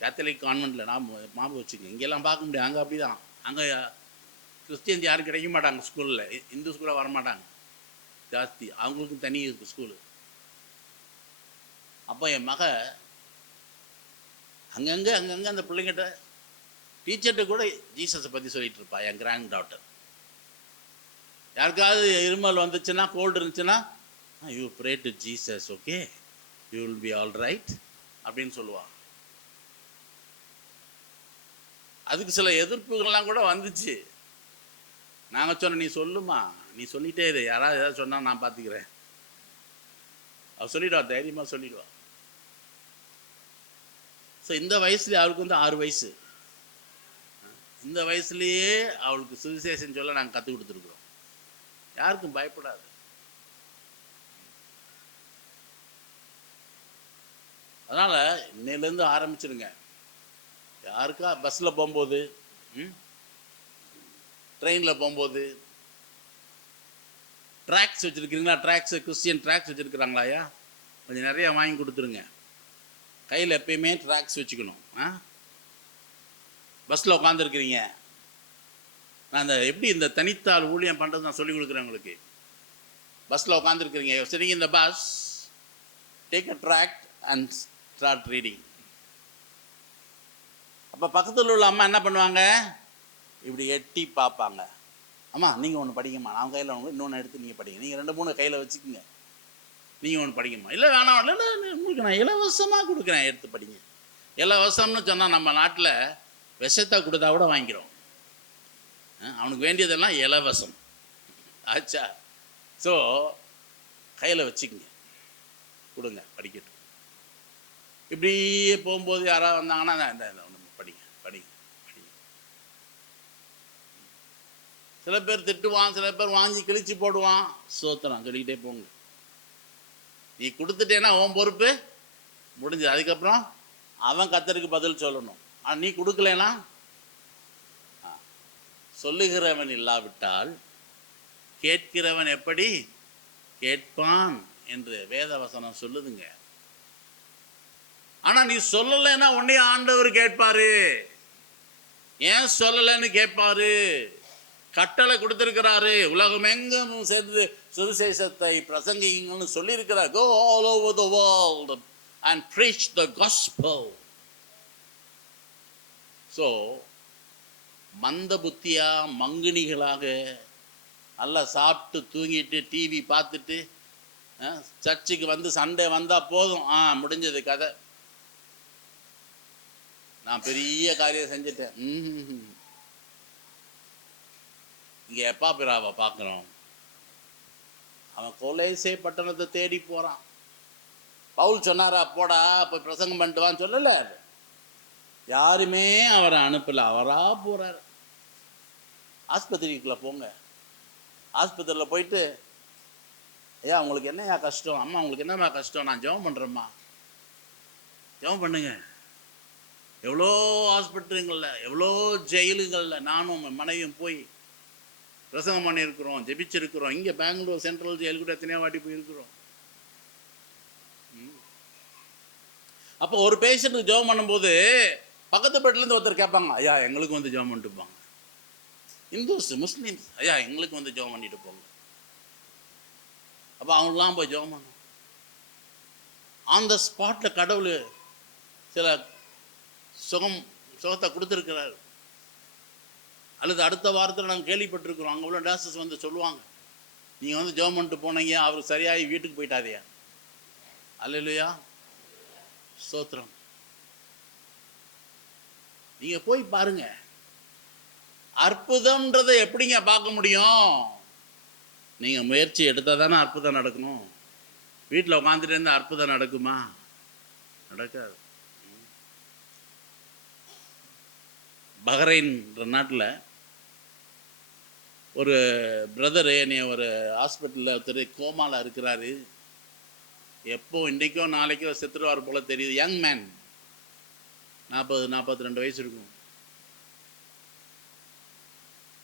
கேத்தலிக் கான்வென்ட்டில் நான் ஞாபகம் வச்சுக்கோங்க, இங்கெல்லாம் பார்க்க முடியாது, அங்கே அப்படி தான். அங்கே கிறிஸ்டியன்ஸ் யாரும் கிடைக்க மாட்டாங்க ஸ்கூலில், இந்து ஸ்கூலில் வரமாட்டாங்க ஜாஸ்தி, அவங்களுக்கும் தனி இருக்குது ஸ்கூலு. அப்போ என் மக அங்கங்கே அந்த பிள்ளைங்கிட்ட டீச்சர்கிட்ட கூட ஜீசஸை பற்றி சொல்லிகிட்டு இருப்பா. என் கிராண்ட் டாட்டர் யாருக்காவது இருமல் வந்துச்சுன்னா, கோல்டு இருந்துச்சுன்னா, you pray to Jesus, okay, you will be all right அப்படின்னு சொல்லுவாள். அதுக்கு சில எதிர்ப்புகள்லாம் கூட வந்துச்சு. நாங்கள் சொன்னோம், நீ சொல்லுமா, நீ சொல்லிட்டே இரு, யாராவது ஏதாவது சொன்னால் நான் பார்த்துக்கிறேன். அவள் சொல்லிடுவா, தைரியமாக சொல்லிடுவா. ஸோ இந்த வயசுலேயே அவளுக்கு வந்து 6 வயசு, இந்த வயசுலேயே அவளுக்கு சுவிசேஷம் சொல்ல நாங்கள் கற்றுக் கொடுத்துருக்குறோம். யாருக்கும் பயப்படாது. அதனால் இன்னையிலேருந்து ஆரம்பிச்சிடுங்க. யாருக்கா பஸ்ஸில் போகும்போது, ட்ரெயினில் போகும்போது ட்ராக்ஸ் வச்சுருக்கிறீங்களா? ட்ராக்ஸு, கிறிஸ்டியன் ட்ராக்ஸ் வச்சுருக்குறாங்களாயா? கொஞ்சம் நிறையா வாங்கி கொடுத்துருங்க. கையில் எப்பயுமே ட்ராக்ஸ் வச்சுக்கணும். பஸ்ஸில் உட்காந்துருக்கிறீங்க, நான் இந்த எப்படி இந்த தனித்தாள் ஊழியம் பண்ணுறது நான் சொல்லிக் கொடுக்குறேன் உங்களுக்கு. பஸ்ஸில் உட்காந்துருக்கிறீங்க, sitting in the bus, take a tract and start reading. அப்போ பக்கத்தில் உள்ள அம்மா என்ன பண்ணுவாங்க? இப்படி எட்டி பார்ப்பாங்க. அம்மா நீங்கள் ஒன்று படிங்கம்மா, நான் கையில் ஒன்று, இன்னொன்று எடுத்து நீங்கள் படிங்க, நீங்கள் 2-3 கையில் வச்சுக்கோங்க, நீங்கள் ஒன்று படிங்கம்மா. இல்லை வேணாம், இல்லை உங்களுக்கு நான் இலவசமாக கொடுக்குறேன், எடுத்து படிங்க. இலவசம்னு சொன்னால் நம்ம நாட்டில் விஷத்தை கொடுத்தா கூட வாங்கிக்கிறோம். அவனுக்கு வேண்டியதெல்லாம் இலவசம் ஆச்சா. ஸோ கையில் வச்சுக்கோங்க, கொடுங்க, படிக்கட்டும். இப்படியே போகும்போது யாராவது வந்தாங்கன்னா இந்த ஒன்று படிங்க படிங்க படிங்க. சில பேர் திட்டுவான், சில பேர் வாங்கி கிழிச்சு போடுவான். சோத்திரம் சொல்லிக்கிட்டே போங்க. நீ கொடுத்துட்டேன்னா உன் பொறுப்பு முடிஞ்சது. அதுக்கப்புறம் அவன் கர்த்தருக்கு பதில் சொல்லணும். ஆனால் நீ கொடுக்கலனா, சொல்லுகிறவன் இல்லாவிட்டால் கேட்கிறவன் எப்படி கேட்பான் என்று வேதவசனம் சொல்லுதுங்க. ஆனால் நீ சொல்லலைன்னா உன்னைய ஆண்டவர் கேட்பாரு. ஏன் சொல்லலைன்னு கேட்பாரு. கட்டளை கொடுத்திருக்கிறாரு, உலகம் எங்கும் சேர்ந்து சுவிசேஷத்தை பிரசங்கிங்கன்னு சொல்லியிருக்கிறார். Go all over the world and preach the gospel. So மந்த புத்தியா, மங்குனிகளாக நல்லா சாப்பிட்டு தூங்கிட்டு டிவி பார்த்துட்டு சர்ச்சுக்கு வந்து சண்டே வந்தால் போதும், முடிஞ்சது கதை, நான் பெரிய காரியம் செஞ்சுட்டேன். இங்கே எப்பா பிராவை பார்க்குறோம், அவன் கொலைசே பட்டணத்தை தேடி போகிறான். பவுல் சொன்னாரா போடா போய் பிரசங்கம் பண்ணிட்டு வான்னு சொல்லலை. யாருமே அவரை அனுப்பலை, அவராக போகிறார். ஆஸ்பத்திரிக்குள்ளே போங்க, ஆஸ்பத்திரியில் போயிட்டு, ஐயா உங்களுக்கு என்னையா கஷ்டம், அம்மா உங்களுக்கு என்னம்மா கஷ்டம், நான் ஜெபம் பண்ணுறேம்மா, ஜெபம் பண்ணுங்க. எவ்வளோ ஹாஸ்பிட்டலுங்களில், எவ்வளோ ஜெயிலுங்களில் நானும் மனைவியும் போய் பிரசங்கம் பண்ணியிருக்கிறோம், ஜெபிச்சிருக்கிறோம். இங்கே பெங்களூர் சென்ட்ரல் ஜெயில் கூட எத்தனையோ வாட்டி போயிருக்கிறோம். அப்போ ஒரு பேஷண்ட்டுக்கு ஜெபம் பண்ணும்போது பக்கத்து பெட்லேருந்து ஒருத்தர் கேட்பாங்க, ஐயா எங்களுக்கு வந்து ஜெபம் பண்ணிட்டு போங்க. இந்துஸ், முஸ்லீம்ஸ், ஐயா எங்களுக்கு வந்து ஜெபம் பண்ணிட்டு போங்க. அப்போ அவங்களாம் போய் ஜெபம் பண்ணும். ஆன் த ஸ்பாட்டில் கடவுள் சில சுகத்தை கொடுத்துருக்கிறார். அல்லது அடுத்த வாரத்தில் நாங்கள் கேள்விப்பட்டிருக்கிறோம், அங்கே உள்ள டாக்டர்ஸ் வந்து சொல்லுவாங்க, நீங்கள் வந்து ஜெபம் பண்ணிட்டு போனீங்க, அவர் சரியாகி வீட்டுக்கு போயிட்டாதையா. அல்லேலூயா, ஸ்தோத்திரம். நீங்கள் போய் பாருங்க, அற்புதம்ன்றதை எப்படிங்க பார்க்க முடியும்? நீங்கள் முயற்சி எடுத்தால் தானே அற்புதம் நடக்கணும். வீட்டில் உட்காந்துட்டு இருந்தால் அற்புதம் நடக்குமா? நடக்காது. பஹ்ரைன்ற நாட்டில் ஒரு பிரதரு என்னை ஒரு ஹாஸ்பிட்டலில் ஒருத்தர் கோமாவில் இருக்கிறாரு, எப்போ இன்றைக்கோ நாளைக்கோ செத்துருவார் போல் தெரியுது. யங் மேன், 40-42 வயசு இருக்கும்.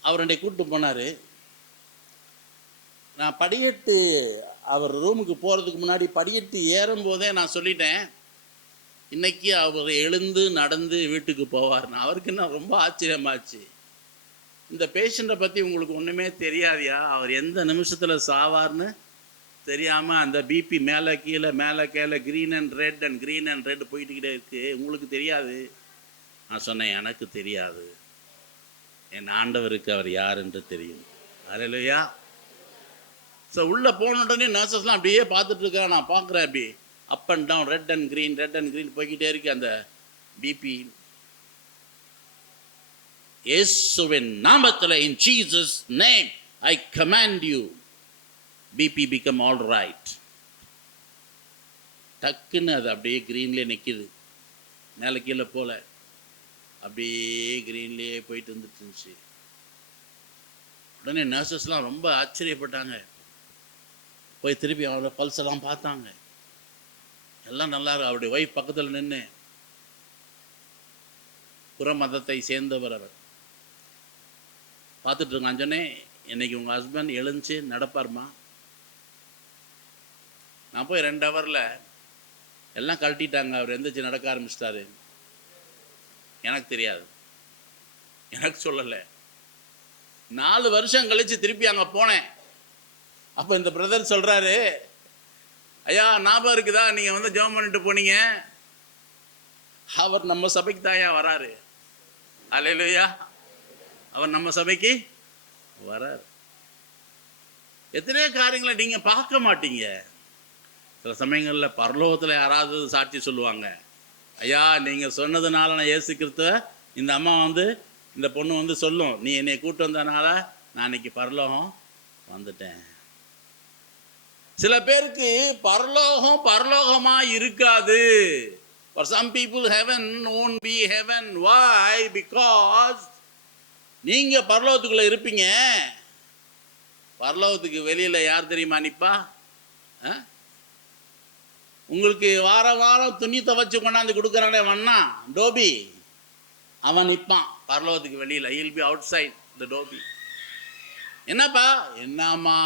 அவர் என்னை கூப்பிட்டு போனார். நான் படிக்கட்டு அவர் ரூமுக்கு போகிறதுக்கு முன்னாடி படிக்கட்டு ஏறும்போதே நான் சொல்லிட்டேன், இன்னைக்கு அவர் எழுந்து நடந்து வீட்டுக்கு போவார்னு. அவருக்கு என்ன ரொம்ப ஆச்சரியமாச்சு. இந்த பேஷண்ட்டை பற்றி உங்களுக்கு ஒன்றுமே தெரியாதியா, அவர் எந்த நிமிஷத்தில் சாவார்னு தெரியாமல் அந்த பிபி மேலே கீழே க்ரீன் அண்ட் ரெட் போயிட்டுக்கிட்டே இருக்குது, உங்களுக்கு தெரியாது. நான் சொன்னேன், எனக்கு தெரியாது, என் ஆண்டவருக்கு அவர் யார் என்று தெரியும். அல்லேலூயா. ஸோ உள்ளே போன உடனே நர்சஸ்லாம் அப்படியே பார்த்துட்டு இருக்கா, நான் பார்க்குறேன் அப்படி up and down red and green போய்கிட்டே இருக்கு அந்த பிபி. இயேசுவின் நாமத்தில், in Jesus name I command you, BP become all right. டக்குன்னு அது அப்படியே க்ரீன்லேயே நிற்கிது, மேலே கீழே போல அப்படியே க்ரீன்லேயே போயிட்டு வந்துட்டு இருந்துச்சு. உடனே நர்சஸ்லாம் ரொம்ப ஆச்சரியப்பட்டாங்க. போய் திருப்பி அவரோட பல்ஸ் எல்லாம் பார்த்தாங்க, எல்லாம் நல்லா இருக்கு. அவருடைய ஒய்ஃப் பக்கத்தில் நின்று, புற மதத்தை சேர்ந்தவர் அவர், பார்த்துட்டு இருக்கான். சொன்னேன், இன்னைக்கு உங்கள் ஹஸ்பண்ட் எழுந்துச்சு நடப்பார்மா. நான் போய் 2 ஹவரில் எல்லாம் கழட்டிட்டாங்க, அவர் எந்திரிச்சு நடக்க ஆரம்பிச்சிட்டாரு. எனக்கு தெரியாது, எனக்கு சொல்லலை. 4 வருஷம் கழித்து திருப்பி அங்கே போனேன். அப்போ இந்த பிரதர் சொல்கிறாரு, ஐயா ஞாபகம் இருக்குதா, நீங்கள் வந்து ஜெபம் பண்ணிட்டு போனீங்க, அவர் நம்ம சபைக்கு தான் ஐயா வராரு. அல்லேலூயா. அவர் நம்ம சபைக்கு வராரு. எத்தனையோ காரியங்களை நீங்கள் பார்க்க மாட்டீங்க. சில சமயங்களில் பரலோகத்தில் யாராவது சாட்சி சொல்லுவாங்க, ஐயா நீங்கள் சொன்னதுனால நான் இயேசு கிறிஸ்துவ, இந்த அம்மா வந்து இந்த பொண்ணு வந்து சொல்லும், நீ என்னை கூட்டு வந்ததுனால நான் இன்னைக்கு பரலோகம் வந்துட்டேன். சில பேருக்கு பரலோகமாக இருக்காது. For some people heaven won't be heaven. Why? Because நீங்கள் பரலோகத்துக்குள்ளே இருப்பீங்க, பரலோகத்துக்கு வெளியில் யார் தெரியுமா நிற்பா? உங்களுக்கு வாரம் துணி துவைச்சு கொண்டாந்து கொடுக்குறானே வண்ணா டோபி, அவன் நிற்பான் பரலோகத்துக்கு வெளியில். he'll be outside the dhobi. என்னப்பா, என்னம்மா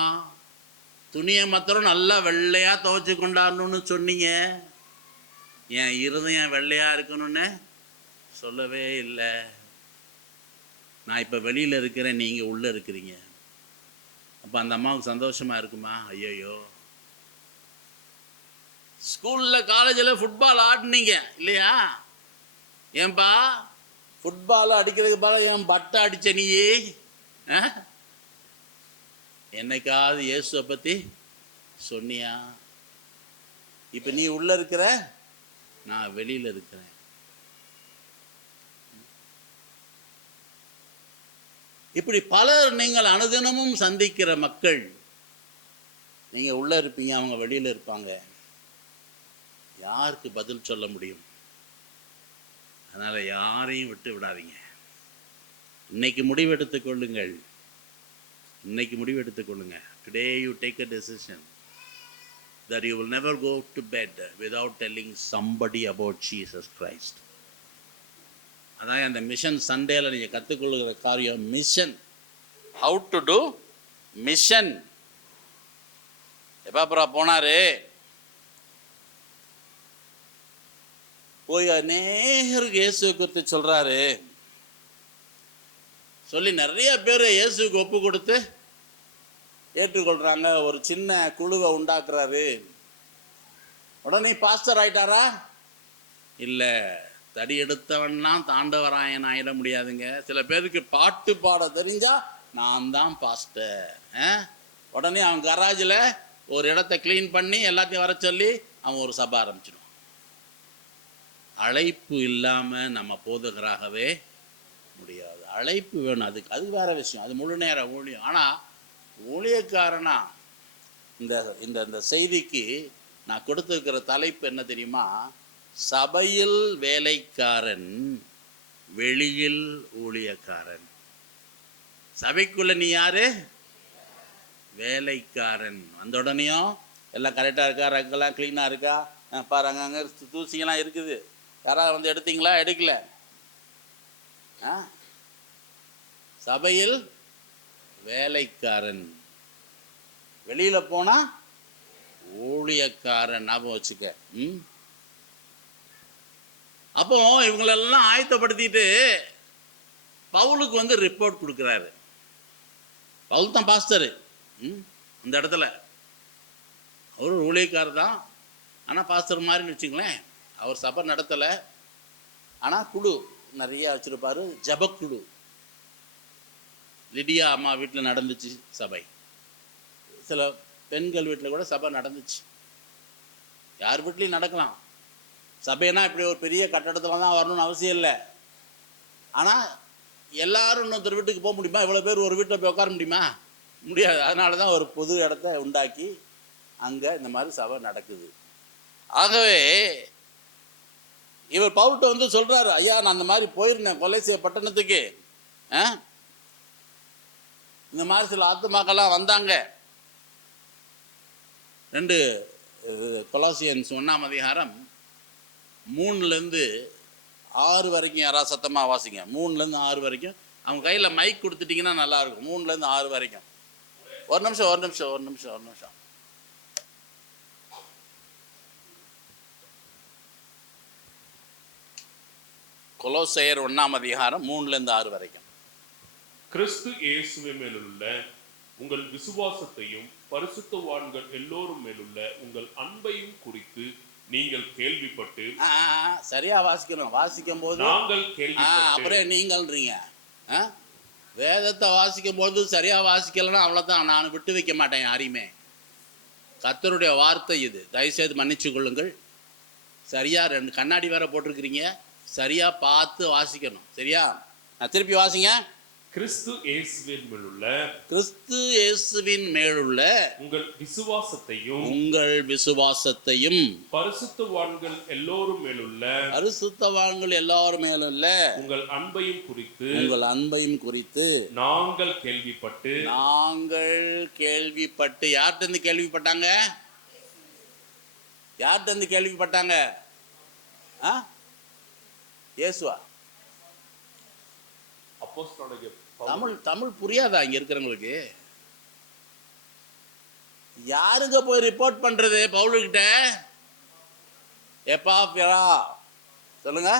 துணியை மாத்திரம் நல்லா வெள்ளையாக துவைச்சு கொண்டாடணும்னு சொன்னீங்க, என் இருதயம் வெள்ளையாக இருக்கணும்னு சொல்லவே இல்லை. நான் இப்போ வெளியில் இருக்கிறேன், நீங்கள் உள்ளே இருக்கிறீங்க. அப்போ அந்த அம்மாவுக்கு சந்தோஷமாக இருக்குமா? ஐயோ, ஸ்கூலில் காலேஜில் ஃபுட்பால் ஆடினீங்க இல்லையா? ஏன்பா ஃபுட்பால் அடிக்கிறதுக்கு பாரு என் பட்டை அடிச்ச நீயே? என்னைக்காவது இயேசுவை பற்றி சொன்னியா? இப்போ நீ உள்ளே இருக்கிற, நான் வெளியில் இருக்கிறேன். இப்படி பலர் நீங்கள் அனுதினமும் சந்திக்கிற மக்கள், நீங்கள் உள்ளே இருப்பீங்க, அவங்க வெளியில் இருப்பாங்க. யாருக்கு பதில் சொல்ல முடியும்? அதனால் யாரையும் விட்டு விடாதீங்க. இன்னைக்கு முடிவெடுத்துக் கொள்ளுங்கள், இன்னைக்கு முடிவெடுத்துக் கொள்ளுங்க. Today you take a decision that you will never go to bed without telling somebody about Jesus Christ. அதான் அந்த மிஷன் சண்டேல நீங்கள் கற்றுக்கொள்ளுகிற காரியம் mission. How to do mission. எப்பா போனார், போய் அநேகருக்கு இயேசுவை குறித்து சொல்கிறாரு. சொல்லி நிறைய பேர் இயேசுக்கு ஒப்பு கொடுத்து ஏற்றுக்கொள்கிறாங்க. ஒரு சின்ன குழுவை உண்டாக்குறாரு. உடனே பாஸ்டர் ஆயிட்டாரா? இல்லை, தடி எடுத்தவன்லாம் தாண்டவராயன் ஆயிட முடியாதுங்க. சில பேருக்கு பாட்டு பாட தெரிஞ்சா நான் தான் பாஸ்டர். உடனே அவன் கராஜில் ஒரு இடத்த க்ளீன் பண்ணி எல்லாத்தையும் வர சொல்லி அவன் ஒரு சபை ஆரம்பிச்சிடுவான். அழைப்பு இல்லாமல் நம்ம போதகராகவே முடியாது. அழைப்பு வேணும், அது வேற விஷயம், அது முழு நேர ஊழியம். ஆனால் ஊழியக்காரனா இந்த செய்திக்கு நான் கொடுத்துருக்கிற தலைப்பு என்ன தெரியுமா? சபையில் வேலைக்காரன், வெளியில் ஊழியக்காரன். சபைக்குள்ள நீ யாரு? வேலைக்காரன். அந்த உடனேயும் எல்லாம் கரெக்டாக இருக்கா, ரங்கெல்லாம் க்ளீனாக இருக்கா, பாரு அங்கங்கே தூசிங்கெல்லாம் இருக்குது, யாராவது வந்து எடுத்தீங்களா? எடுக்கல. சபையில் வேலைக்காரன், வெளியில் போனால் ஊழியக்காரன். ஞாபகம் வச்சுக்க. அப்போ இவங்களெல்லாம் ஆயத்தப்படுத்திட்டு பவுலுக்கு வந்து ரிப்போர்ட் கொடுக்குறாரு. பவுல் தான் பாஸ்டரு இந்த இடத்துல. அவர் ஊழியக்காரர் தான், ஆனால் பாஸ்டர் மாதிரின்னு வச்சுங்களேன். அவர் சபை நடத்தலை, ஆனால் குழு நிறையா வச்சுருப்பார். ஜபக்குழு. லிடியா அம்மா வீட்டில் நடந்துச்சு சபை. சில பெண்கள் வீட்டில் கூட சபை நடந்துச்சு. யார் வீட்லேயும் நடக்கலாம். சபைனா இப்படி ஒரு பெரிய கட்டடத்தில் தான் வரணும்னு அவசியம் இல்லை. ஆனால் எல்லாரும் இன்னொருத்தர் வீட்டுக்கு போக முடியுமா? இவ்வளோ பேர் ஒரு வீட்டில் போய் உட்கார முடியுமா? முடியாது. அதனால தான் ஒரு பொது இடத்த உண்டாக்கி அங்கே இந்த மாதிரி சபை நடக்குது. ஆகவே இவர் பவுல்கிட்ட வந்து சொல்கிறாரு, ஐயா நான் அந்த மாதிரி போயிருந்தேன் கொலைசிய பட்டணத்துக்கு, இந்த மாதிரி சில ஆத்துமாக்கெல்லாம் வந்தாங்க. 2 கொலோசியன்ஸ் 1ஆம் அதிகாரம் 3-6 வரைக்கும் யாராவது சத்தமாக வாசிங்க. 3-6 வரைக்கும். அவங்க கையில் மைக் கொடுத்துட்டிங்கன்னா நல்லாயிருக்கும். 3-6 வரைக்கும். ஒரு நிமிஷம். கொலோசையர் 1ஆம் அதிகாரம் 3-6 வரைக்கும். கிறிஸ்து இயேசுவின் மேலுள்ள உங்கள் விசுவாசத்தையும் பரிசுத்தவான்கள் எல்லோரும் மேலுள்ள உங்கள் அன்பையும் குறித்து நீங்கள் கேள்விப்பட்டு. சரியா வாசிக்கணும். வாசிக்கும் போது நாங்கள் கேள்விப்பட்டு. அப்புறம் நீங்கள்ன்றீங்க. வேதத்தை வாசிக்கும் போது சரியா வாசிக்கலன்னா அவ்வளோதான். நான் விட்டு வைக்க மாட்டேன் யாரையுமே. கர்த்தருடைய வார்த்தை இது. தயவுசெய்து மன்னிச்சு கொள்ளுங்கள். சரியா 2 கண்ணாடி வேற போட்டிருக்கிறீங்க. சரியா பார்த்து வாசிக்கணும். சரியா? நான் திருப்பி வாசிங்க. கிறிஸ்து இயேசுவின் மேலுள்ள உங்கள் விசுவாசத்தையும் பரிசுத்தவான்கள் எல்லோரும் மேலுள்ள உங்கள் அன்பையும் குறித்து நாங்கள் கேள்விப்பட்டு. யார்கிட்ட கேள்விப்பட்டாங்க? இயேசுவா? தமிழ் புரியாதா இங்க இருக்கிறவங்களுக்கு? யாருங்க போய் ரிப்போர்ட் பண்றது பவுலுக்கிட்ட? எப்பாப்பிரா சொல்லுங்க.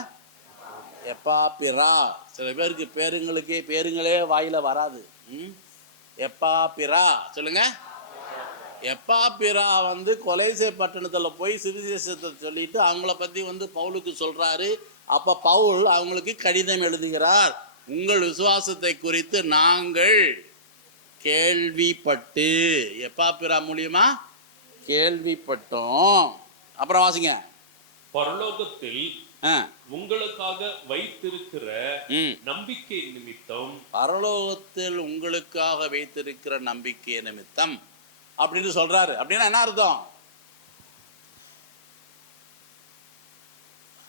எப்பாப்பிரா. சில பேருக்கு பேருங்களே வாயில வராது. எப்பாப்பிரா சொல்லுங்க. எப்பாப்பிரா வந்து கொலைசை பட்டணத்தில் போய் சுவிசேஷத்தை சொல்லிட்டு அவங்கள பற்றி வந்து பவுலுக்கு சொல்கிறாரு. அப்போ பவுல் அவங்களுக்கு கடிதம் எழுதுகிறார். உங்கள் விசுவாசத்தை குறித்து நாங்கள் கேள்விப்பட்டு. எப்பாப்பிரா மூலியமா கேள்விப்பட்டோம். அப்புறம் வாசிங்க. பரலோகத்தில் உங்களுக்காக வைத்திருக்கிற நம்பிக்கை நிமித்தம். பரலோகத்தில் உங்களுக்காக வைத்திருக்கிற நம்பிக்கை நிமித்தம் அப்படின்னு சொல்றாரு. அப்படின்னா என்ன அர்த்தம்?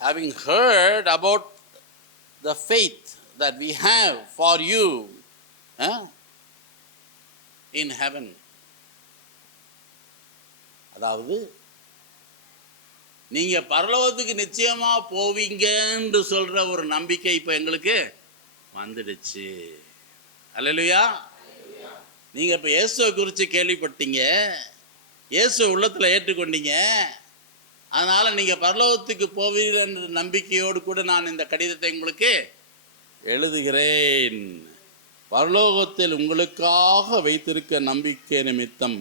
Having heard about the faith that we have for you in heaven. அதாவது நீங்க பரலோகத்துக்கு நிச்சயமா போவீங்கன்னு சொல்ற ஒரு நம்பிக்கை இப்ப எங்களுக்கு வந்துடுச்சு. அல்லேலூயா. நீங்க இப்ப இயேசுவை குறித்து கேள்விப்பட்டீங்க, இயேசுவை உள்ளத்துல ஏற்றுக்கொண்டீங்க. அதனால நீங்க பரலோகத்துக்கு போவீர்கள் என்ற நம்பிக்கையோடு கூட நான் இந்த கடிதத்தை உங்களுக்கு எழுதுகிறேன். பரலோகத்தில் உங்களுக்காக வைத்திருக்க நம்பிக்கை நிமித்தம்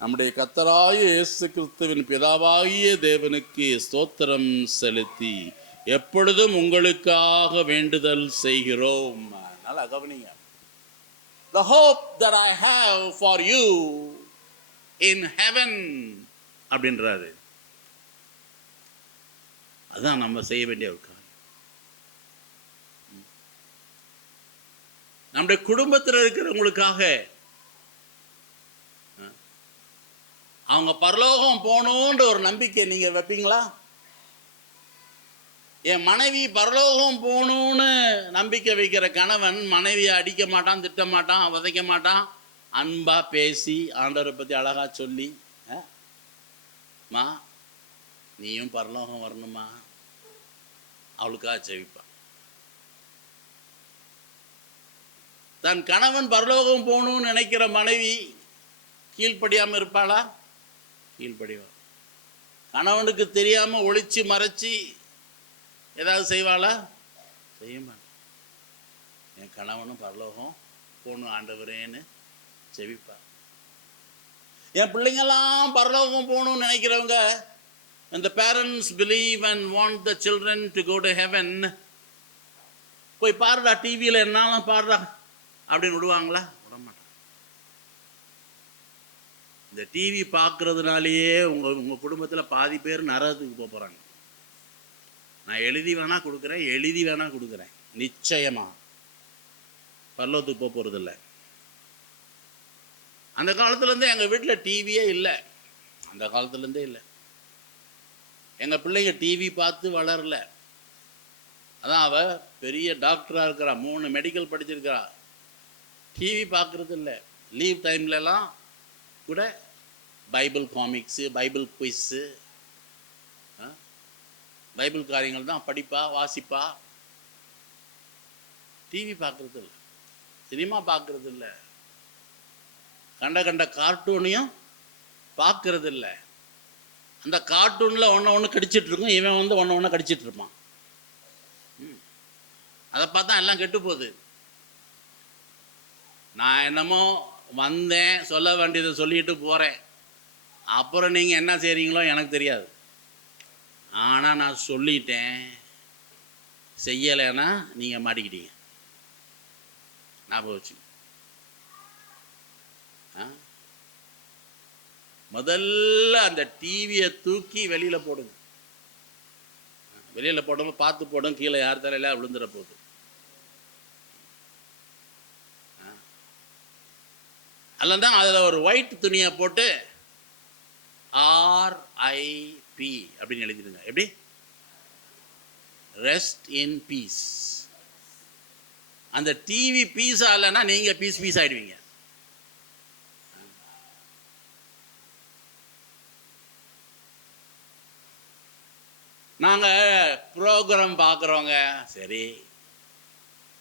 நம்முடைய கர்த்தராகிய இயேசு கிறிஸ்துவின் பிதாவாகிய தேவனுக்கு ஸ்தோத்திரம் செலுத்தி எப்பொழுதும் உங்களுக்காக வேண்டுதல் செய்கிறோம். நல்லா கவனிங்க. The hope that I have for you in heaven அப்படின்றாரு. அதான் நம்ம செய்ய வேண்டிய ஒரு காரியம். நம்முடைய குடும்பத்தில் இருக்கிறவங்களுக்காக அவங்க பரலோகம் போகணுன்ற ஒரு நம்பிக்கை நீங்க வைப்பீங்களா? என் மனைவி பரலோகம் போகணும்னு நம்பிக்கை வைக்கிற கணவன் மனைவியை அடிக்க மாட்டான், திட்ட மாட்டான், உதைக்க மாட்டான். அன்பா பேசி ஆண்டவரை பற்றி அழகா சொல்லி, மா நீயும் பரலோகம் வரணுமா அவளுக்காக செவிப்பான். தன் கணவன் பரலோகம் போகணும்னு நினைக்கிற மனைவி கீழ்ப்படியாமல் இருப்பாளா? கீழ்ப்படிவா. கணவனுக்கு தெரியாம ஒளிச்சு மறைச்சி ஏதாவது செய்வாளா? செய்ய மாட்டான். என் கணவனும் பரலோகம் போகணும் ஆண்டவரேன்னு செவிப்பார். என் பிள்ளைங்கெல்லாம் பரலோகம் போகணும்னு நினைக்கிறவங்க, and the parents believe and want the children to go to heaven, போய் பாருடா டிவியில் என்னாலும் பாடுறா அப்படின்னு விடுவாங்களா? விட மாட்டாங்க. இந்த டிவி பார்க்கறதுனாலேயே உங்கள் குடும்பத்தில் பாதி பேர் நரகத்துக்கு போக போகிறாங்க. நான் எழுதி வேணா கொடுக்குறேன், நிச்சயமாக பரலோகத்துக்கு போக போகிறதில்ல. அந்த காலத்துலேருந்தே எங்கள் வீட்டில் டிவியே இல்லை, அந்த காலத்துலேருந்தே இல்லை. எங்கள் பிள்ளைங்க டிவி பார்த்து வளரல. அதான் அவள் பெரிய டாக்டராக இருக்கிறா, 3 மெடிக்கல் படிச்சிருக்கிறா, டிவி பார்க்குறது இல்லை. லீவ் டைம்லலாம் கூட Bible comics, Bible quiz, Bible காரியங்கள் தான் படிப்பா, வாசிப்பா. டிவி பார்க்குறது இல்லை, சினிமா பார்க்குறது இல்லை, கண்ட கார்ட்டூனையும் பார்க்கறது இல்லை. அந்த கார்ட்டூனில் ஒன்று கடிச்சிட்டு இருக்கும், இவன் வந்து ஒன்று கடிச்சிட்டு இருப்பான். அதை பார்த்தா எல்லாம் கெட்டு போகுது. நான் என்னமோ வந்தேன், சொல்ல வேண்டியதை சொல்லிட்டு போகிறேன், அப்புறம் நீங்கள் என்ன செய்கிறீங்களோ எனக்கு தெரியாது. ஆனால் நான் சொல்லிட்டேன், செய்யலைன்னா நீங்கள் மாட்டிக்கிட்டீங்க. ஞாபகம் வச்சு. முதல்ல அந்த டிவியை தூக்கி வெளியில் போடுங்க. வெளியில் போடும்போது பார்த்து போடும், கீழே யார் தலையில விழுந்துட போகுது. அதில் தான் அதில் ஒரு ஒயிட் துணியை போட்டு RIP அப்படின்னு எழுதிடுங்க. எப்படி? Rest in peace. அந்த டிவி பீஸ் ஆகலைன்னா நீங்கள் பீஸ் ஆகிடுவீங்க. நாங்கள் ப்ரோக்ராம் பார்க்குறோங்க, சரி,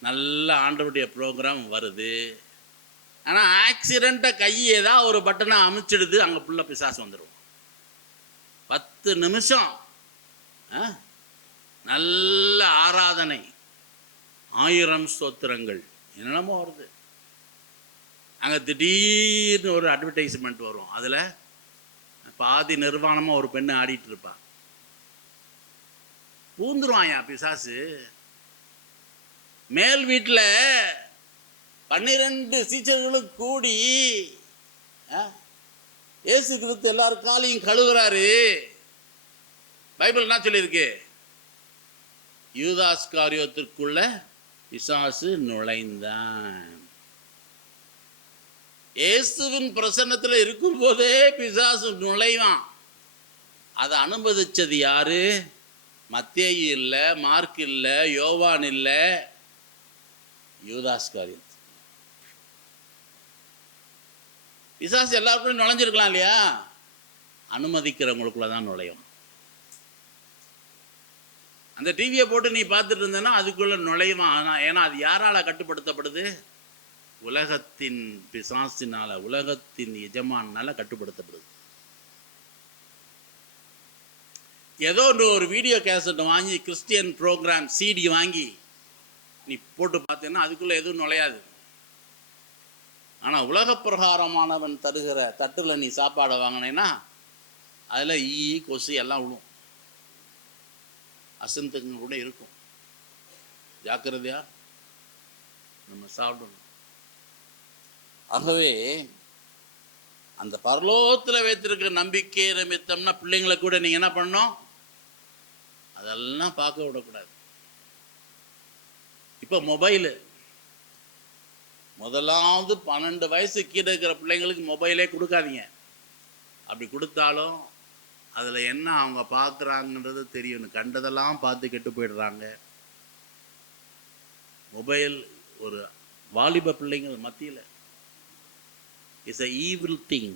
நல்ல ஆண்டவருடைய ப்ரோக்ராம் வருது. ஆனால் ஆக்சிடெண்ட்டை ஏதாவது ஒரு பட்டனை அமைச்சிடுது, அங்கே புள்ள பிசாசு வந்துடும். 10 நிமிஷம் நல்ல ஆராதனை, 1000 ஸ்தோத்திரங்கள், என்னென்னமோ வருது. அங்கே திடீர்னு ஒரு அட்வர்டைஸ்மெண்ட் வரும், அதில் பாதி நிர்வாணமாக ஒரு பெண்ணை ஆடிட்டு இருப்பா. பூந்துருவாயா பிசாசு. மேல் வீட்டில் 12 சீச்சர்களும் கூடி இயேசு கிறிஸ்து எல்லாரும் காலையும் கழுவுறாரு. பைபிள் என்ன சொல்லியிருக்கு? யூதாஸ்காரியோத்திற்குள்ள பிசாசு நுழைந்தான். இயேசுவின் பிரசன்னத்தில் இருக்கும்போதே பிசாசு நுழைவான். அதை அனுமதிச்சது யாரு? மத்தேயு இல்லை, மார்க் இல்லை, யோவான் இல்லை, யூதாஸ்காரியோத். பிசாசு எல்லாருக்கும் நுழைஞ்சிருக்கலாம் இல்லையா? அனுமதிக்கிறவங்களுக்குள்ள தான் நுழையும். அந்த டிவியை போட்டு நீ பார்த்துட்டு இருந்தேன்னா அதுக்குள்ள நுழைவான். ஏன்னா அது யாரால கட்டுப்படுத்தப்படுது? உலகத்தின் பிசாசினால, உலகத்தின் எஜமானால கட்டுப்படுத்தப்படுது. ஏதோ ஒரு வீடியோ கேசட் வாங்கி, கிறிஸ்டியன் ப்ரோக்ராம் CD வாங்கி நீ போட்டு பார்த்தேன்னா அதுக்குள்ளே எதுவும் நுழையாது. ஆனால் உலக பிரகாரமானவன் தருகிற தட்டில் நீ சாப்பாடை வாங்கினேன்னா அதில் கொசு எல்லாம் விழும், அசந்துங்க கூட இருக்கும். ஜாக்கிரதையா நம்ம சாப்பிடணும். ஆகவே அந்த பரலோகத்தில் வைத்திருக்கிற நம்பிக்கை நிமித்தம்னா பிள்ளைங்களை கூட நீங்கள் என்ன பண்ணணும்? அதெல்லாம் பார்க்க விடக்கூடாது. இப்போ மொபைலு, முதலாவது 12 வயசு கீழே இருக்கிற பிள்ளைங்களுக்கு மொபைலே கொடுக்காதீங்க. அப்படி கொடுத்தாலும் அதில் என்ன அவங்க பார்க்குறாங்கன்றது தெரியணும். கண்டதெல்லாம் பார்த்து கெட்டு போயிடுறாங்க. மொபைல் ஒரு வாலிப பிள்ளைங்கள் மத்தியில் இட்ஸ் a evil thing.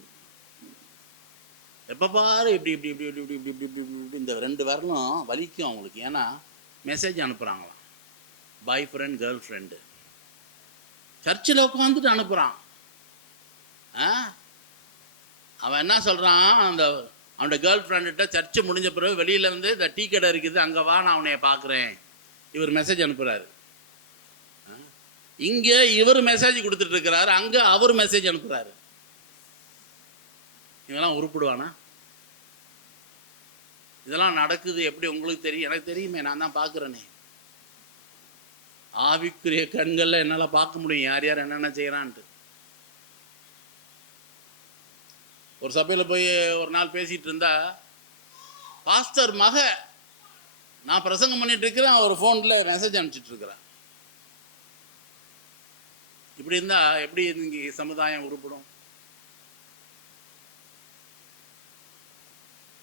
எப்போ பாரு இப்படி இப்படி இப்படி இப்படி இப்படி இப்படி இப்படி இப்படி இந்த 2 விரலும் வலிக்கும் அவங்களுக்கு. ஏன்னா மெசேஜ் அனுப்புகிறாங்களாம், பாய் ஃப்ரெண்ட் கேர்ள் ஃப்ரெண்டு. சர்ச்சில் உட்காந்துட்டு அனுப்புகிறான். அவன் என்ன சொல்கிறான்? அவனோட கேர்ள் ஃப்ரெண்டுகிட்ட சர்ச்சு முடிஞ்ச பிறகு வெளியில் வந்து இந்த டீ கடை இருக்குது, அங்கே வா, நான் அவனைய பார்க்குறேன். இவர் மெசேஜ் அனுப்புகிறாரு. இங்கே இவர் மெசேஜ் கொடுத்துட்டு இருக்கிறாரு, அங்கே அவர் மெசேஜ் அனுப்புகிறாரு. இதெல்லாம் உருப்பிடுவானா? இதெல்லாம் நடக்குது எப்படி உங்களுக்கு தெரியும்? எனக்கு தெரியுமே, நான் தான் பார்க்குறேனே. ஆவிக்குரிய கண்களில் என்னால் பார்க்க முடியும் யார் யார் என்னென்ன செய்கிறான்ட்டு. ஒரு சபையில் போய் ஒரு நாள் பேசிகிட்டு இருந்தா, பாஸ்டர் மக நான் பிரசங்கம் பண்ணிட்டு இருக்கிறேன், ஒரு ஃபோனில் மெசேஜ் அனுப்பிச்சிட்டு இருக்கிறேன். இப்படி இருந்தால் எப்படி இங்கே சமுதாயம் உருப்படும்?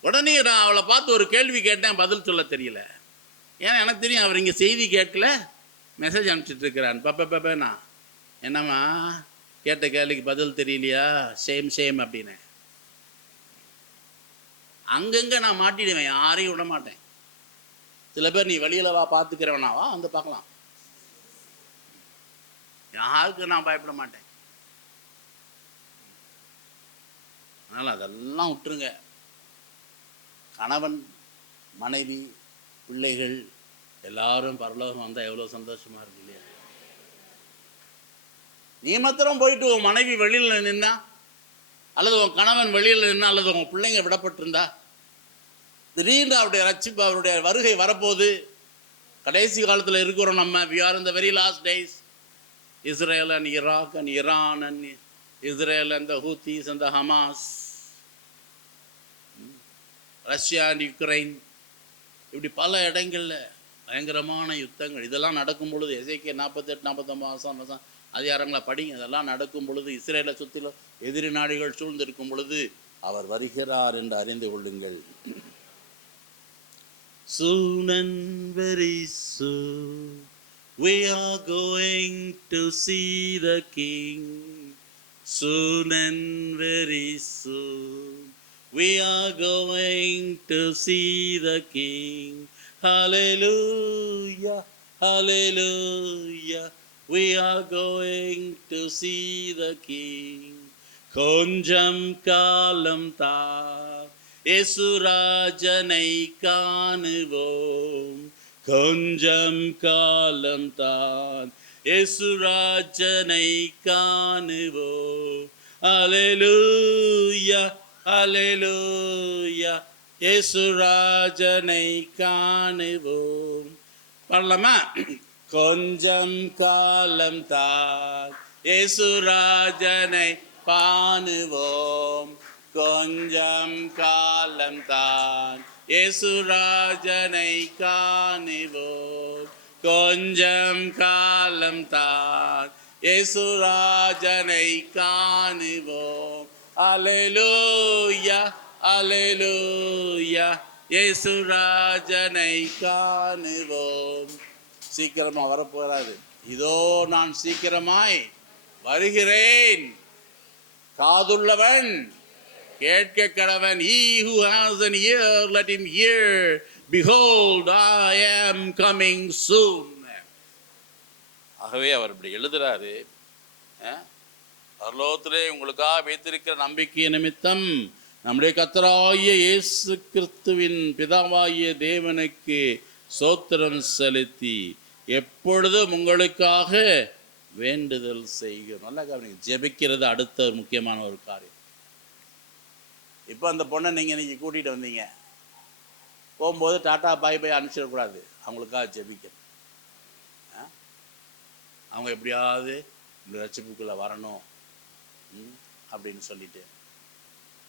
உடனே நான் அவளை பார்த்து ஒரு கேள்வி கேட்டேன், பதில் சொல்ல தெரியல. ஏன்னா எனக்கு தெரியும் அவர் இங்கே செய்தி கேட்கல, மெசேஜ் அனுப்பிச்சிட்டு இருக்கிறான். பப்ப நான் என்னம்மா கேட்ட கேள்விக்கு பதில் தெரியலையா? சேம் அப்படின்னு அங்கங்கே நான் மாட்டிடுவேன், யாரையும் விட மாட்டேன். சில பேர் நீ வெளியில் வா பார்த்துக்கிறவனாவா வந்து பார்க்கலாம், யாருக்கு நான் பயப்பட மாட்டேன். அதனால் அதெல்லாம் விட்டுருங்க. கணவன் மனைவி பிள்ளைகள் எல்லாரும் பரலோகம் வந்தால் எவ்வளோ சந்தோஷமாக இருக்கு இல்லையா? நீ மாத்திரம் போயிட்டு உன் மனைவி வெளியில் நின்னா, அல்லது உன் கணவன் வெளியில் நின்னா, அல்லது உன் பிள்ளைங்க விடப்பட்டிருந்தா, திடீர்னு அவருடைய ரட்சிப்பு, அவருடைய வருகை வரப்போகுது. கடைசி காலத்தில் இருக்கிறோம் நம்ம. we are in the very last days. Israel and Iraq and Iran and Israel and the Houthis and the Hamas, Russia and Ukraine, இப்படி பல இடங்களில் பயங்கரமான யுத்தங்கள். இதெல்லாம் நடக்கும் பொழுது எசேக்கியேல் 48, 49 அதிகாரங்களை படிங்க. இதெல்லாம் நடக்கும் பொழுது, இஸ்ரேலை சுற்றிலும் எதிரி நாடுகள் சூழ்ந்திருக்கும் பொழுது அவர் வருகிறார் என்று அறிந்து கொள்ளுங்கள். Soon and very soon we are going to see the King. Soon and very soon we are going to see the King. Hallelujah, hallelujah, we are going to see the King. கொஞ்சம் காலம் தான் இயேசுராஜனை காணுவோம். கொஞ்சம் காலம் தான் இயேசுராஜனை காணுவோம். அல்லேலூயா, அல்லேலூயா, இயேசுராஜனை காணுவோம். பாடலாமா? கொஞ்சம் காலம் தான் இயேசுராஜனை காணுவோம். கொஞ்சம் காலம் தான் இயேசுராஜனை காணுவோம். கொஞ்சம் காலம் தான் இயேசுராஜனை காணுவோம். அல்லேலூயா, அல்லேலூயா, இயேசுராஜனை காணுவோம். சீக்கிரமாக வரப்போறாரு. இதோ நான் சீக்கிரமாய் வருகிறேன், காதுள்ளவன் கேட்க கடவன். He who has an ear, let him hear. Behold, I am coming soon. ஆகவே அவர் இப்படி எழுதுறாரு. பரலோகத்திலே உங்களுக்காக வைத்திருக்கிற நம்பிக்கை நிமித்தம் நம்முடைய கர்த்தராகிய இயேசு கிறிஸ்துவின் பிதாவாகிய தேவனுக்கு ஸ்தோத்திரம் செலுத்தி எப்பொழுதும் உங்களுக்காக வேண்டுதல் செய்கிறோம். நல்லா கவனிங்க, ஜெபிக்கிறது அடுத்த ஒரு முக்கியமான ஒரு காரியம். இப்போ அந்த பொண்ணை நீங்கள் இன்னைக்கு கூட்டிகிட்டு வந்தீங்க, போகும்போது டாட்டா பாய் பாய் அனுப்பிச்சிடக்கூடாது, அவங்களுக்காக ஜெபிக்கணும். அவங்க எப்படியாவது இந்த ரட்சிப்புக்குள்ளே வரணும் அப்படின்னு சொல்லிட்டு.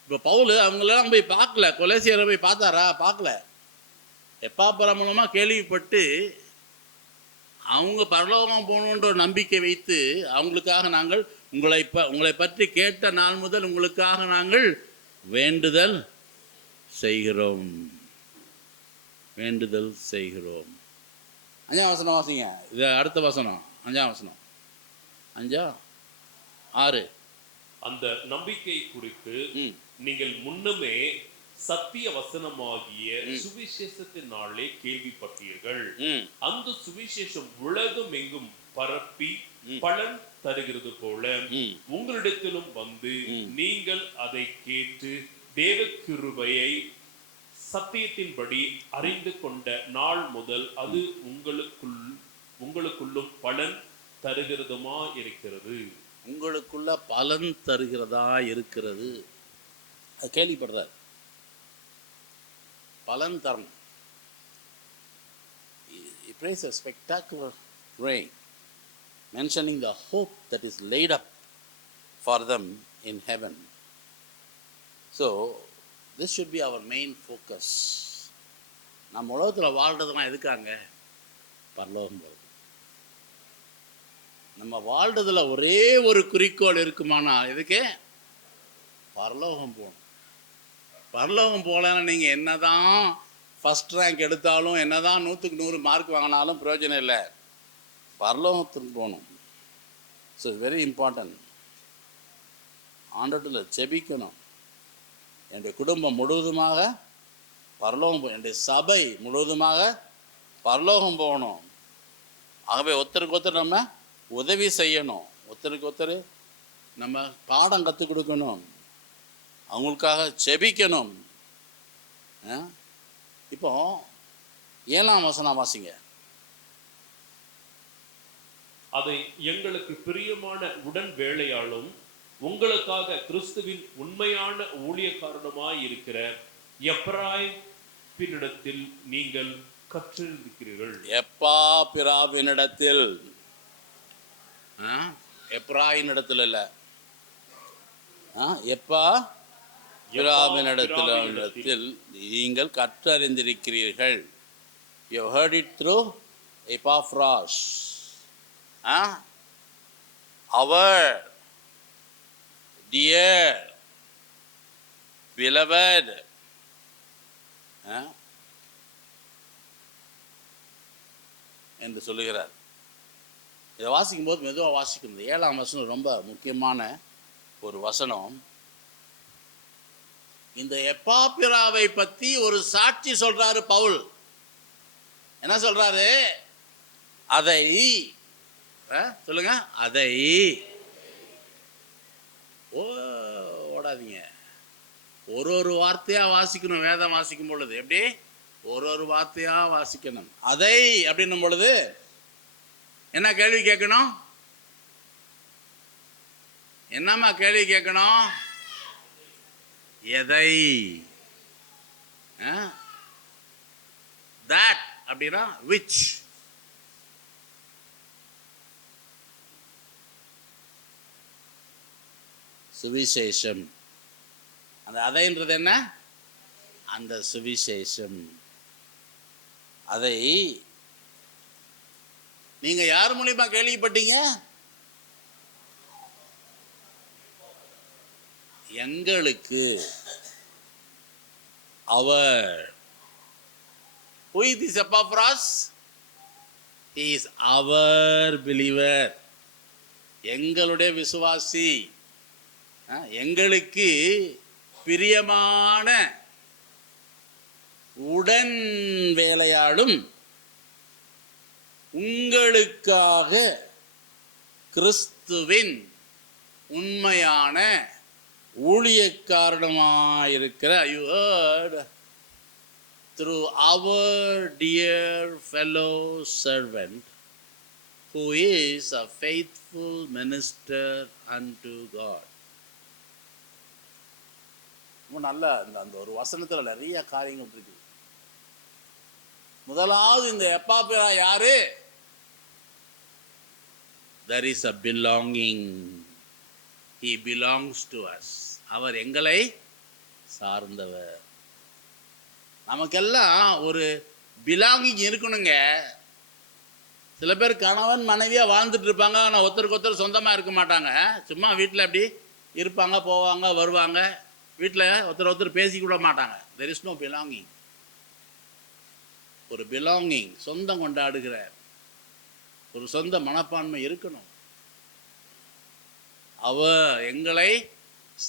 இப்போ பவுல் அவங்களெல்லாம் போய் பார்க்கல, கொலேசியரை போய் பார்த்தாரா? பார்க்கல. எப்பாப்பரம் மூலமாக கேள்விப்பட்டு அவங்க பரலோகம் போகணுன்ற ஒரு நம்பிக்கை வைத்து அவங்களுக்காக நாங்கள் உங்களை பற்றி கேட்ட நாள் முதல் உங்களுக்காக நாங்கள் வேண்டுதல் செய்கிறோம், வேண்டுதல் செய்கிறோம். 5ஆம் வசனம் வாசிங்க. இது அடுத்த வசனம், 5ஆம் வசனம், 5:6. அந்த நம்பிக்கை குறித்து நீங்கள் முன்னமே சத்திய வசனமாகிய சுவிசேஷத்தினாலே கேள்விப்பட்டீர்கள். அந்த சுவிசேஷம் உலகம் எங்கும் பரப்பி பலன் தருகிறது போல உங்களிடத்திலும் வந்து நீங்கள் அதை கேட்டு தேவ கிருபையை சத்தியத்தின்படி அறிந்து கொண்ட நாள் முதல் அது உங்களுக்குள்ளும் பலன் தருகிறதுமா இருக்கிறது. உங்களுக்குள்ள பலன் தருகிறதா இருக்கிறது. அது கேள்விப்படுறார். பலன் தரணும். He prays a spectacular praying, mentioning the hope that is laid up for them in heaven. So, this should be our main focus. நம்ம உலகத்தில் வாழ்கிறதுலாம் எதுக்காங்க? பரலோகம் போகிறது. நம்ம வாழ்றதுல ஒரே ஒரு குறிக்கோள் இருக்குமானா எதுக்கு? பரலோகம் போகணும். பரலோகம் போகலன்னா நீங்கள் என்ன தான் ஃபஸ்ட் ரேங்க் எடுத்தாலும், என்ன தான் 100க்கு 100 மார்க் வாங்கினாலும் பிரயோஜனம் இல்லை. பரலோகத்துக்கு போகணும். So it's very important. ஆண்டவரில் ஜெபிக்கணும். என்னுடைய குடும்பம் முழுவதுமாக பரலோகம் போகணும். என்னுடைய சபை முழுவதுமாக பரலோகம் போகணும். ஆகவே ஒருத்தருக்கு ஒருத்தர் நம்ம உதவி செய்யணும். ஒருத்தருக்கு ஒருத்தர் நம்ம பாடம் கற்றுக் கொடுக்கணும். அவங்களுக்காக ஜெபிக்கணும். இப்போ 7ஆம் வசனம் வாசிங்க. அதை எங்களுக்கு பிரியமான உடன் வேலையாலும் உங்களுக்காக கிறிஸ்துவின் உண்மையான ஊழியக்காரனுமாய் இருக்கிற எப்பிராயீமிடத்தில் நீங்கள் கற்றிருக்கிறீர்கள். எப்பாபிராவினிடத்தில், எப்ராயினிடத்தில் இல்லை, எப்பாபிராவினிடத்தில் நீங்கள் கற்றறிந்திருக்கிறீர்கள். You heard it through Epaphras. Our dear beloved என்று சொல்லுகிறார். இதை வாசிக்கும் போது மெதுவாக வாசிக்கணும். 7ஆம் வசனம் ரொம்ப முக்கியமான ஒரு வசனம். இந்த எப்பாப்பிராவை பற்றி ஒரு சாட்சி சொல்றாரு பவுல். என்ன சொல்றாரு? அதை சொல்லுங்க. அதை ஓடாதீங்க. ஒரு வார்த்தையா வாசிக்கணும். வேதம் வாசிக்கும் பொழுது எப்படி? ஒரு வார்த்தையா வாசிக்கணும். அதை அப்படின்னும் பொழுது என்ன கேள்வி கேட்கணும்? என்னம்மா கேள்வி கேட்கணும்? எதை? தட் அப்படின்னா which. சுவிசேஷம். அந்த அதைன்றது என்ன? அந்த சுவிசேஷம். அதை நீங்க யார் மூலியமா கேள்விப்பட்டீங்க? எங்களுக்கு அவர். Who is this Epaphras? He is our believer. எங்களுடைய விசுவாசி. எங்களுக்கு பிரியமான உடன் வேலையாடும் உங்களுக்காக கிறிஸ்துவின் உண்மையான ஊழியக்காரனுமாயிருக்கிற, you heard, through our dear fellow servant who is a faithful minister unto God. நல்ல அந்த ஒரு வசனத்தில் நிறைய காரியங்கள் இருக்கு. முதலாவது இந்த எப்பாப்பிரா யாரு? There is a belonging. He belongs to us. அவர் எங்களை சார்ந்தவர். நமக்கெல்லாம் ஒரு பிலாங்கிங் இருக்கணுங்க. சில பேர் கணவன் மனைவியாக வாழ்ந்துட்டு இருப்பாங்க, ஆனால் ஒருத்தருக்கு ஒருத்தர் சொந்தமாக இருக்க மாட்டாங்க. சும்மா வீட்டில் எப்படி இருப்பாங்க, போவாங்க, வருவாங்க. வீட்டில் ஒருத்தர் பேசிக்கூட மாட்டாங்க. There is no belonging. ஒரு பிலாங்கிங், சொந்தம் கொண்டாடுகிற ஒரு சொந்த மனப்பான்மை இருக்கணும். அவ எங்களை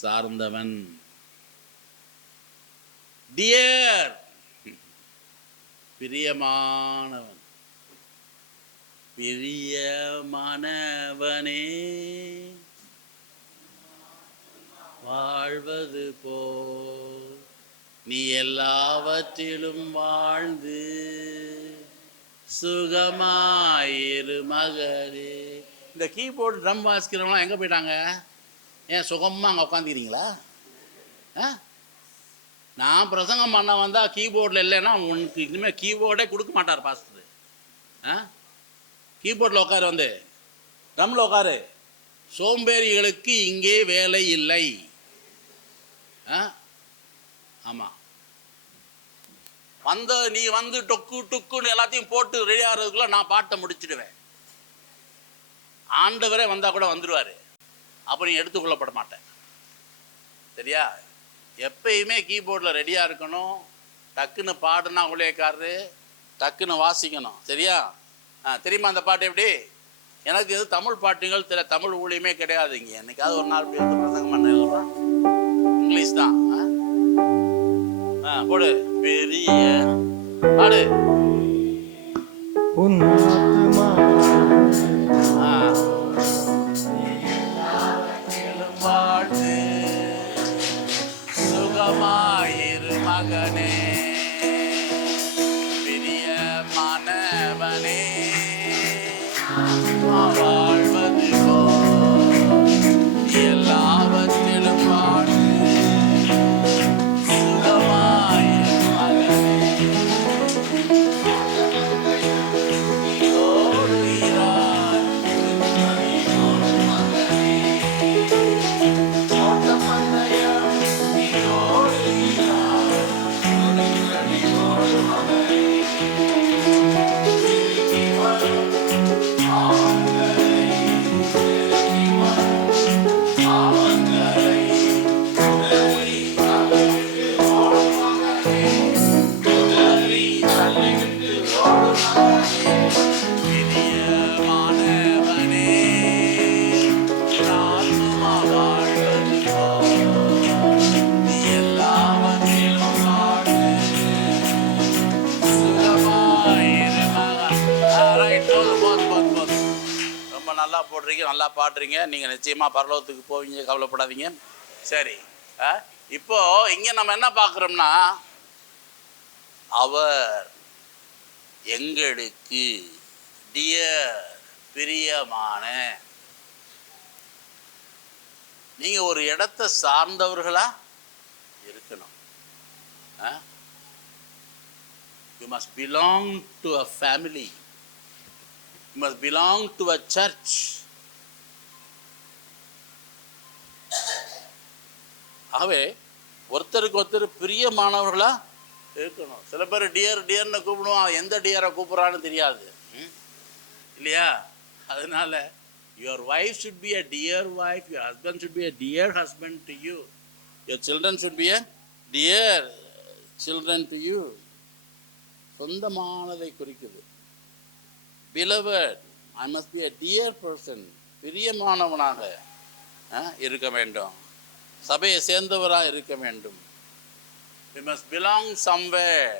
சார்ந்தவன். டியர், பிரியமானவன். பிரியமானவனே வாழ்வது போல் நீ எல்லாவற்றிலும் வாழ்ந்து சுகமாயிரு மகளே இந்த கீபோர்டு ட்ரம் வாசிக்கிறவங்களாம் எங்கே போயிட்டாங்க? ஏன் சுகமாக அங்கே உட்காந்துக்கிறீங்களா? நான் பிரசங்கம் பண்ண வந்தால் கீபோர்டில் இல்லைன்னா உனக்கு இனிமேல் கீபோர்டே கொடுக்க மாட்டார் பாஸ்டர். கீபோர்டில் உட்காரு, வந்து ட்ரம்மில் உட்காரு. சோம்பேறிகளுக்கு இங்கே வேலை இல்லை. ஆமாம், நீ வந்து டொக்கு டொக்குன்னு எல்லாத்தையும் போட்டு ரெடி ஆகிறதுக்குள்ள நான் பாட்டை முடிச்சிடுவேன். ஆண்டவரே வந்தால் கூட வந்துடுவார். அப்போ நீ எடுத்துக்கொள்ளப்பட மாட்டேன். சரியா? எப்பயுமே கீபோர்டில் ரெடியாக இருக்கணும். டக்குன்னு பாடுனா ஊழியக்காரரு டக்குன்னு வாசிக்கணும். சரியா? தெரியுமா அந்த பாட்டு எப்படி? எனக்கு எது தமிழ் பாட்டுகள் தமிழ் ஊழியமே கிடையாது. இங்கே என்னைக்காவது ஒரு நாள் எடுத்து பிரசங்கம் பண்ண இங்கிலீஷ் தான். போடு, பெரிய பாடு. பாடு சுகமாயிரு மகனே, பெரிய மாணவனே, வாழ்வது எல்லாவற்றிலும் பாடு சுகமாயிரு மகனே. நல்லா போடுறீங்க, நல்லா பாடுறீங்க. நீங்கள் நிச்சயமாக பரலோகத்துக்கு போவீங்க, கவலைப்படாதீங்க. சரி, இப்போ இங்கே நம்ம என்ன பார்க்குறோம்னா, அவர் எங்களுக்கு டியர் பிரியமான. நீங்கள் ஒரு இடத்தை சார்ந்தவர்களா இருக்கணும். You must belong to a family. You must belong to a church. ஆகவே ஒருத்தருக்கு ஒருத்தர் பிரியமானவர்களா இருக்கணும். சில பேர் டியர் டியர்னு கூப்பிடுவான், எந்த டியரை கூப்பிட்றான்னு தெரியாது இல்லையா? அதனால your wife should be a dear wife, your husband should be a dear husband to you, your children should be a dear children to you. சொந்தமானதை குறிக்குது. Beloved, I must be a dear person. பிரியமானவனாக இருக்க வேண்டும். சபையை சேர்ந்தவராக இருக்க வேண்டும். We must belong somewhere.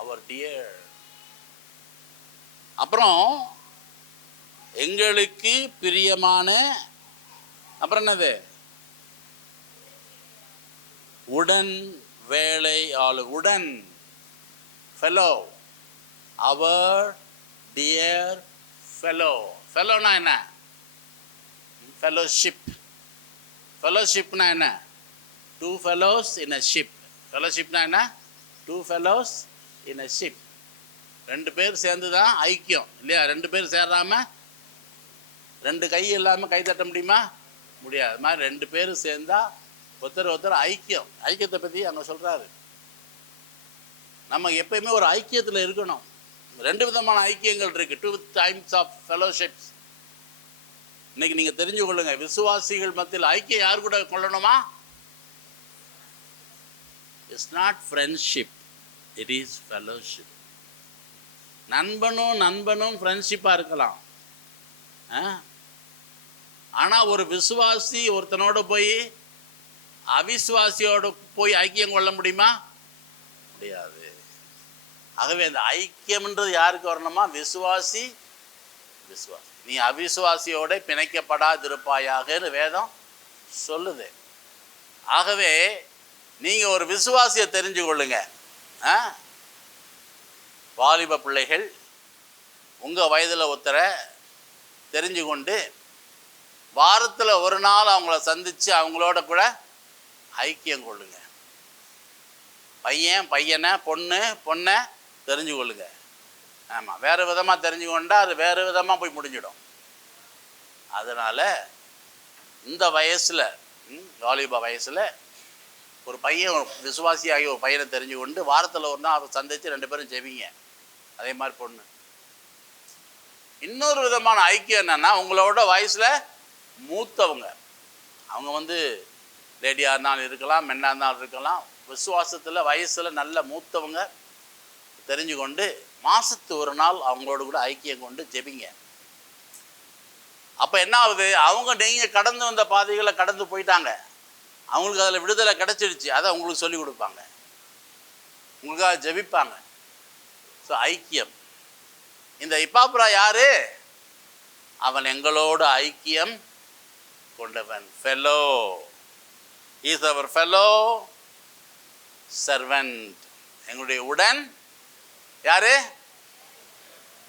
Our dear. அப்புறம் எங்களுக்கு பிரியமான, அப்புறம் என்னது? உடன் வேலையாளர், உடன் ஃபெலோ, அவர் டியர் ஃபெலோ. ஃபெலோனா என்ன? ஃபெலோஷிப். ஃபெலோஷிப்னா என்ன? Two fellows in a ship. ஃபெலோஷிப்னா என்ன? Two fellows in a ship. ரெண்டு பேர் சேர்ந்து தான் ஐக்கியம் இல்லையா? ரெண்டு பேர் சேராம, ரெண்டு கை இல்லாமல் கை தட்ட முடியுமா? முடியாது. அது மாதிரி ரெண்டு பேர் சேர்ந்தா ஒருத்தர் ஒருத்தர் ஐக்கியம். ஐக்கியத்தை பற்றி அங்கே சொல்கிறாரு. நம்ம எப்பயுமே ஒரு ஐக்கியத்தில் இருக்கணும். ரெண்டு விதமான ஐக்கியங்கள் இருக்குது. Two types of fellowships. இன்னைக்கு நீங்கள் தெரிஞ்சு கொள்ளுங்க, விசுவாசிகள் மத்தியில் ஐக்கியம் யார் கூட கொள்ளணுமா? It's not friendship, it is fellowship. நண்பனும் ஃப்ரெண்ட்ஷிப்பாக இருக்கலாம். ஆனால் ஒரு விசுவாசி ஒருத்தனோட போய் அவிசுவாசியோட போய் ஐக்கியம் கொள்ள முடியுமா? முடியாது. ஆகவே அந்த ஐக்கியம்ன்றது யாருக்கு வரணுமா? விசுவாசி. நீ அவிசுவாசியோட பிணைக்கப்படாதிருப்பாயாகன்னு வேதம் சொல்லுது. ஆகவே நீங்கள் ஒரு விசுவாசியை தெரிஞ்சு கொள்ளுங்க. வாலிப பிள்ளைகள் உங்கள் வயதில் ஒருத்தரை தெரிஞ்சு கொண்டு வாரத்தில் ஒரு நாள் அவங்கள சந்தித்து அவங்களோட கூட ஐக்கியம் கொள்ளுங்க. பையனை பொண்ணை தெரிஞ்சு கொள்ளுங்க. ஆமாம், வேறு விதமாக தெரிஞ்சு கொண்டால் அது வேறு விதமாக போய் முடிஞ்சிடும். அதனால் இந்த வயசில் வாலிப வயசில் ஒரு பையன் விசுவாசியாகி ஒரு பையனை தெரிஞ்சு கொண்டு வாரத்தில் ஒரு நாள் அவர் சந்தித்து 2 பேரும் ஜெபிங்க. அதே மாதிரி பொண்ணு. இன்னொரு விதமான ஐக்கியம் என்னென்னா, உங்களோட வயசில் மூத்தவங்க, அவங்க லேடியாக இருந்தாலும் இருக்கலாம், மென்னாக இருந்தாலும் இருக்கலாம், விசுவாசத்தில் வயசில் நல்ல மூத்தவங்க தெரிஞ்சு கொண்டு மாதத்துக்கு ஒரு நாள் அவங்களோட கூட ஐக்கியம் கொண்டு ஜெபிங்க. அப்போ என்ன ஆகுது, அவங்க நீங்கள் கடந்து வந்த பாதைகளை கடந்து போயிட்டாங்க, அவங்களுக்கு அதில் விடுதலை கிடச்சிடுச்சு. அதை உங்களுக்கு சொல்லிக் கொடுப்பாங்க, உங்களுக்காக ஜெபிப்பாங்க. ஸோ ஐக்கியம். இந்த எப்பாப்ரா யாரு? அவன் எங்களோட ஐக்கியம் கொண்டவன். Fellow, is our fellow servant. எங்களுடைய உடன் யாரு?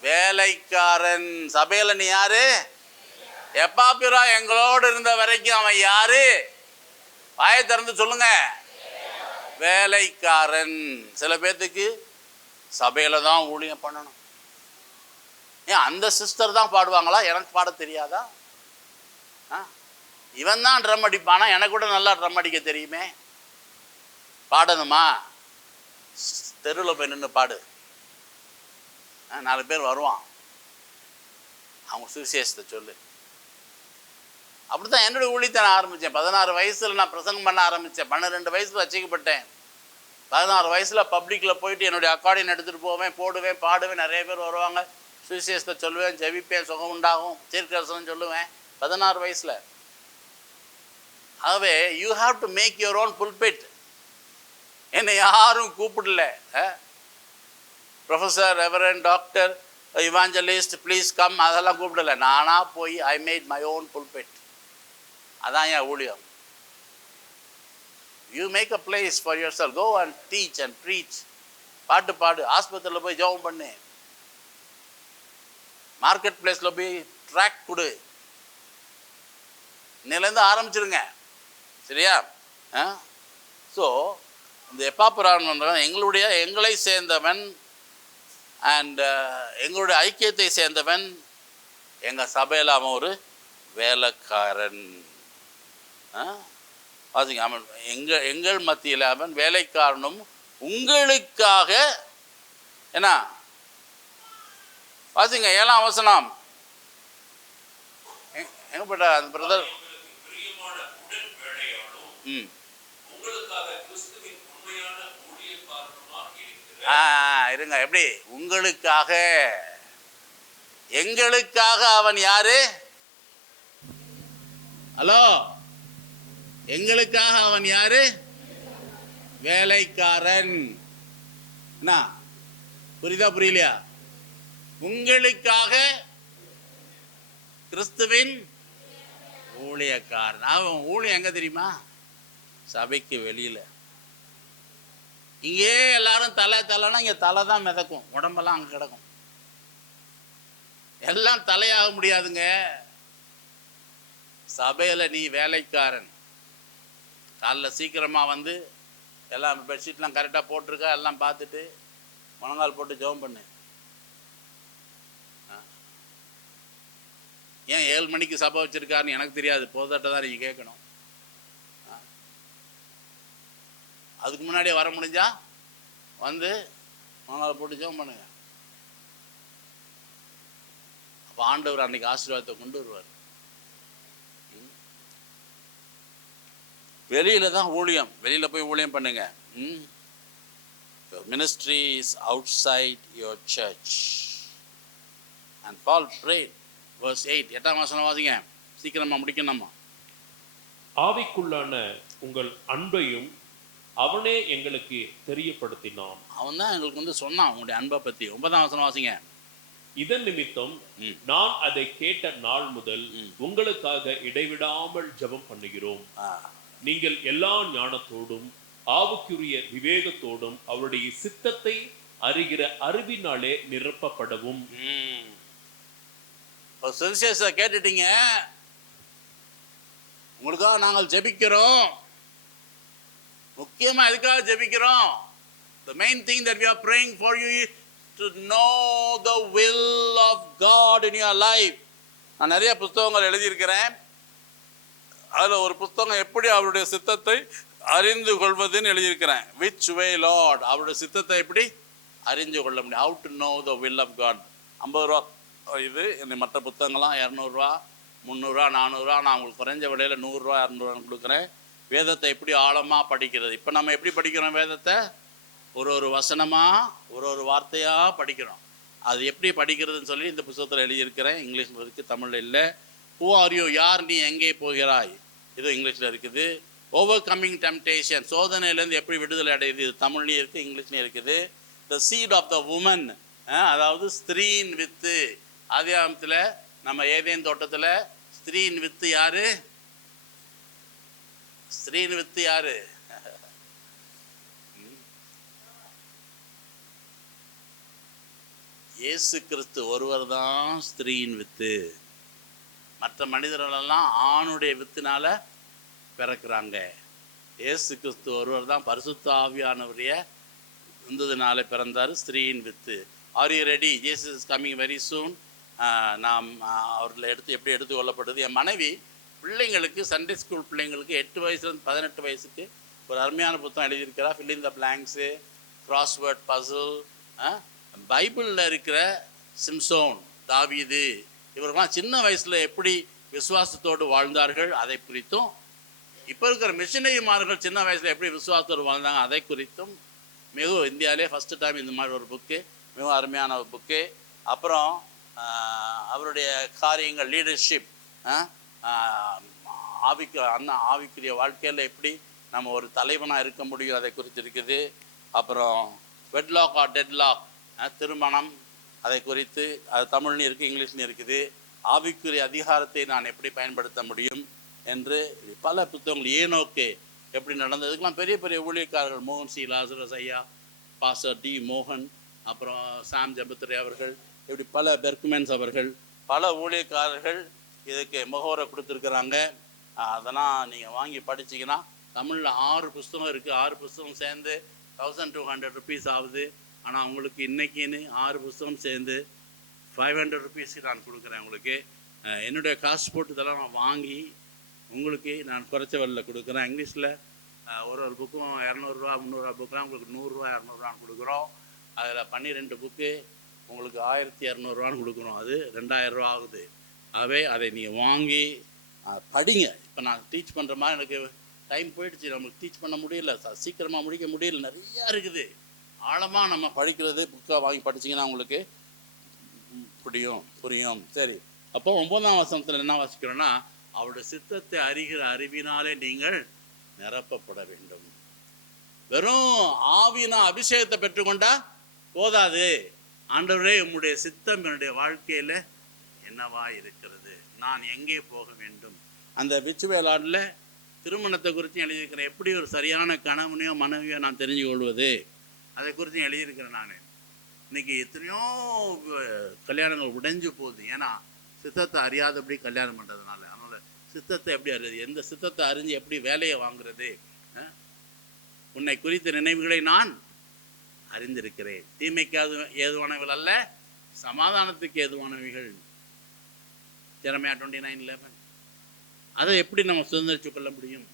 வேலைக்காரன். சபையில நீ யாரு? எப்பாப்ரா எங்களோடு இருந்த வரைக்கும் அவன் யாரு? வாயை திறந்து சொல்லுங்க. வேலைக்காரன். சில பேர்த்துக்கு சபையில தான் ஊழியம் பண்ணணும். ஏன் அந்த சிஸ்டர் தான் பாடுவாங்களா? எனக்கு பாட தெரியாதா? இவன் தான் ட்ரம் அடிப்பானா? எனக்கு கூட நல்லா ட்ரம் அடிக்க தெரியுமே. பாடணுமா? தெருவில் போய் நின்று பாடு. 4 பேர் வருவான், அவங்க சுவிசேஷத்தை சொல்லு. அப்படி தான் என்னுடைய ஊழியத்தை நான் ஆரம்பித்தேன். 16 வயசில் நான் பிரசங்கம் பண்ண ஆரம்பித்தேன். 12 வயசில் ரட்சிக்கப்பட்டேன். 16 வயசில் பப்ளிக்கில் போயிட்டு என்னுடைய அக்கார்டியன் எடுத்துகிட்டு போவேன், போடுவேன், பாடுவேன். நிறைய பேர் வருவாங்க, சுவிசேஷத்தை சொல்லுவேன், ஜெபிப்பேன், சுகம் உண்டாகும், தீர்க்கதரிசனம் சொல்லுவேன். 16 வயசில். ஆகவே you have to make your own pulpit. என்னை யாரும் கூப்பிடல, professor, reverend, doctor, evangelist, please come, அதெல்லாம் கூப்பிடல. நானாக போய் I made my own pulpit. அதான் என் ஊழியம். You make a place for yourself. Go and teach and preach. பாட்டு பாடு, ஆஸ்பத்திரியில் போய் ஜெபம் பண்ணு, மார்க்கெட் பிளேஸில் போய் ட்ராக் கொடு. இன்னிலேருந்து ஆரம்பிச்சிருங்க, சரியா? ஸோ இந்த எப்பாப்ரான் எங்களை சேர்ந்தவன் அண்ட் எங்களுடைய ஐக்கியத்தை சேர்ந்தவன். எங்கள் சபையில் அவன் ஒரு வேலைக்காரன். பாத்தீங்க, அவன் எங்கள் மத்தியில் அவன் வேலைக்காரனும் உங்களுக்காக. என்ன பாத்தீங்க? 7ஆம் வசனம் எங்க போட்டா அந்த பிரதர்? இருங்க, எப்படி? உங்களுக்காக, எங்களுக்காக அவன் யாரு? ஹலோ, எங்களுக்காக அவன் யாரு? வேலைக்காரன். என்ன புரியுதா புரியலையா? உங்களுக்காக கிறிஸ்துவின் ஊழியக்காரன். அவன் ஊழியம் எங்க தெரியுமா? சபைக்கு வெளியில. இங்கே எல்லாரும் தலைனா இங்க தலை தான் மிதக்கும், உடம்பெல்லாம் அங்க கிடக்கும். எல்லாம் தலையாக முடியாதுங்க. சபையில நீ வேலைக்காரன். காலைல சீக்கிரமா வந்து எல்லாம் பெட்ஷீட்லாம் கரெக்டாக போட்டிருக்கா, எல்லாம் பார்த்துட்டு முழங்கால் போட்டு ஜெபம் பண்ணு. ஏன் 7 மணிக்கு சபை வச்சிருக்காருன்னு எனக்கு தெரியாது, போதாட்ட தான் நீங்கள் கேட்கணும். அதுக்கு முன்னாடியே வர முடிஞ்சா வந்து முழங்கால் போட்டு ஜெபம் பண்ணுங்க. அப்போ ஆண்டவர் அன்னைக்கு ஆசீர்வாதத்தை கொண்டு வருவார். வெளியில தான் ஊழியம், வெளியில போய் ஊழியம் பண்ணுங்க. Your ministry is outside your church. And Paul prayed, verse 8. 8ஆம் வசனம் வாசிங்க, சீக்கிரமா முடிக்கணுமா. ஆவிக்குள்ளான உங்கள் அன்பையும் அவனே எங்களுக்கு தெரியப்படுத்தினான். அவன் தான் எங்களுக்கு சொன்னான் உங்களுடைய அன்பை பத்தி. 9ஆம் வசனம் வாசிங்க. இதன் நிமித்தம் நான் அதை கேட்ட நாள் முதல் உங்களுக்காக இடைவிடாமல் ஜெபம் பண்ணுகிறோம். நீங்கள் எல்லா ஞானத்தோடும் ஆவுக்குரிய விவேகத்தோடும் அவருடைய சித்தத்தை அறிகிற அறிவினாலே நிரப்பப்படவும் சுவிசேஷத்தை கேட்டுட்டீங்க, உங்களுக்காக நாங்கள் ஜெபிக்கிறோம். முக்கியமா எதுக்காக ஜெபிக்கிறோம்? The main thing that we are praying for you is to know the will of God in your life. நான் நிறைய புத்தகங்கள் எழுதியிருக்கிறேன். அதில் ஒரு புத்தகம் எப்படி அவருடைய சித்தத்தை அறிந்து கொள்வதுன்னு எழுதியிருக்கிறேன். Which way Lord, அவருடைய சித்தத்தை எப்படி அறிந்து கொள்ள முடியும்? How to know the will of God. 50 ரூபா இது. மற்ற புத்தகங்கள்லாம் 200 ரூபா, 300 ரூபா, 400 ரூபா. நான் உங்களுக்கு குறைஞ்ச விலையில் 100 ரூபா 200 ரூபான்னு கொடுக்குறேன். வேதத்தை எப்படி ஆழமாக படிக்கிறது. இப்போ நம்ம எப்படி படிக்கிறோம் வேதத்தை? ஒரு வசனமாக ஒரு வார்த்தையாக படிக்கிறோம். அது எப்படி படிக்கிறதுன்னு சொல்லி இந்த புத்தகத்தில் எழுதியிருக்கிறேன். இங்கிலீஷில் இருக்குது, தமிழில் இல்லை. Who are you? யார் நீ, எங்கே போகிறாய்? இது இங்கிலீஷில் இருக்குது. ஓவர் கம்மிங் டெம்டேஷன், சோதனையிலேருந்து எப்படி விடுதலை அடையுது. இது தமிழ்லேயும் இருக்குது, இங்கிலீஷ்லேயும் இருக்குது. த சீட் ஆஃப் த உமன், அதாவது ஸ்திரீன் வித்து. ஆதியாகமத்தில் நம்ம ஏதேன் தோட்டத்தில் ஸ்திரீன் வித்து யாரு? ஸ்திரீன் வித்து யாரு? இயேசு கிறிஸ்து ஒருவர் தான் ஸ்திரீயின் வித்து. மற்ற மனிதர்களெல்லாம் ஆணுடைய வித்தினால பிறக்கிறாங்க. இயேசு கிறிஸ்து ஒருவர் தான் பரிசுத்த ஆவியானவருடைய விந்ததினால பிறந்தார், ஸ்திரீயின் வித்து. Are you ready? Jesus is coming very soon. நாம் அவர்களை எப்படி எடுத்துக்கொள்ளப்படுது. என் மனைவி பிள்ளைங்களுக்கு, சண்டே ஸ்கூல் பிள்ளைங்களுக்கு 8 வயசுலேருந்து 18 வயசுக்கு ஒரு அருமையான புத்தகம் எழுதியிருக்கிறா. Fill in the blanks, crossword puzzle, பைபிளில் இருக்கிற சிம்சோன், தாவீது, இவர்கள்லாம் சின்ன வயசில் எப்படி விசுவாசத்தோடு வாழ்ந்தார்கள் அதை குறித்தும், இப்போ இருக்கிற மிஷினரிமார்கள் சின்ன வயசில் எப்படி விசுவாசத்தோடு வாழ்ந்தாங்க அதை குறித்தும் மிகவும் இந்தியாவிலே ஃபஸ்ட்டு டைம் இந்த மாதிரி ஒரு புக்கு, மிகவும் அருமையான ஒரு புக்கு. அப்புறம் அவருடைய காரியங்கள், லீடர்ஷிப், ஆவிக்குரிய வாழ்க்கையில் எப்படி நம்ம ஒரு தலைவனாக இருக்க முடியும் அதை குறித்து இருக்குது. அப்புறம் வெட்லாக் ஆர் டெட்லாக், திருமணம், அதை குறித்து அது தமிழ்லையும் இருக்குது, இங்கிலீஷ்லையும் இருக்குது. ஆவிக்குரிய அதிகாரத்தை நான் எப்படி பயன்படுத்த முடியும் என்று பல புத்தகங்கள். ஏனோக்கு எப்படி நடந்ததுக்கெல்லாம் பெரிய பெரிய ஊழியக்காரர்கள், மோகன் சி லாசரஸ் ஐயா, பாஸ்டர் டி மோகன், அப்புறம் சாம் ஜபத்ரே அவர்கள், இப்படி பல பெர்க்மென்ஸ் அவர்கள், பல ஊழியக்காரர்கள் இதுக்கு முகவரை கொடுத்துருக்குறாங்க. அதெல்லாம் நீங்கள் வாங்கி படிச்சிங்கன்னா தமிழில் 6 புஸ்தகம் இருக்குது. 6 புஸ்தகம் சேர்ந்து 1200 ருபீஸ் ஆகுது. ஆனால் உங்களுக்கு இன்றைக்கின்னு 6 புஸ்தகம் சேர்ந்து 500 ருபீஸ்க்கு நான் கொடுக்குறேன். உங்களுக்கு என்னுடைய காசு போட்டு இதெல்லாம் நான் வாங்கி உங்களுக்கு நான் குறைச்ச விலையில் கொடுக்குறேன். இங்கிலீஷில் ஒரு புக்கும் 200 ரூபா 300 ரூபா புக்கெலாம் உங்களுக்கு 100 ரூபா 200 ரூபான்னு கொடுக்குறோம். அதில் 12 புக்கு உங்களுக்கு 1200 ரூபான்னு கொடுக்குறோம். அது 2000 ரூபா ஆகுது. ஆகவே அதை நீங்கள் வாங்கி படிங்க. இப்போ நான் டீச் பண்ணுற மாதிரி எனக்கு டைம் போயிடுச்சு, நம்மளுக்கு டீச் பண்ண முடியல, சீக்கிரமாக முடிக்க முடியல, நிறையா இருக்குது. ஆழமாக நம்ம படிக்கிறது புக்காக வாங்கி படிச்சிங்கன்னா உங்களுக்கு புரியும். சரி, அப்போ 9ஆம் வசனத்தில் என்ன வாசிக்கிறோன்னா, அவருடைய சித்தத்தை அறிகிற அறிவினாலே நீங்கள் நிரப்பப்பட வேண்டும். வெறும் ஆவினா அபிஷேகத்தை பெற்றுக்கொண்டா போதாது. ஆண்டவரே, உம்முடைய சித்தம் என்னுடைய வாழ்க்கையில் என்னவா இருக்கிறது, நான் எங்கே போக வேண்டும். அந்த விச்சுவேலாடில் திருமணத்தை குறித்தும் எழுதியிருக்கிறேன். எப்படி ஒரு சரியான கணவனையோ மனைவியோ நான் தெரிஞ்சு கொள்வது, அதை குறித்தும் எழுதியிருக்கிறேன். நான் இன்றைக்கி எத்தனையோ கல்யாணங்கள் உடைஞ்சு போகுது. ஏன்னா சித்தத்தை அறியாதபடி கல்யாணம் பண்ணுறதுனால. அதனால் சித்தத்தை எப்படி அறியுது, எந்த சித்தத்தை அறிஞ்சு எப்படி வேலையை வாங்குறது. உன்னை குறித்த நினைவுகளை நான் அறிந்திருக்கிறேன், தீமைக்கு ஏதுவானவைகள் அல்ல, சமாதானத்துக்கு ஏதுவானவைகள். ஜெரமியா 29:11. அதை எப்படி நம்ம சுதந்திரிச்சு கொள்ள முடியும்?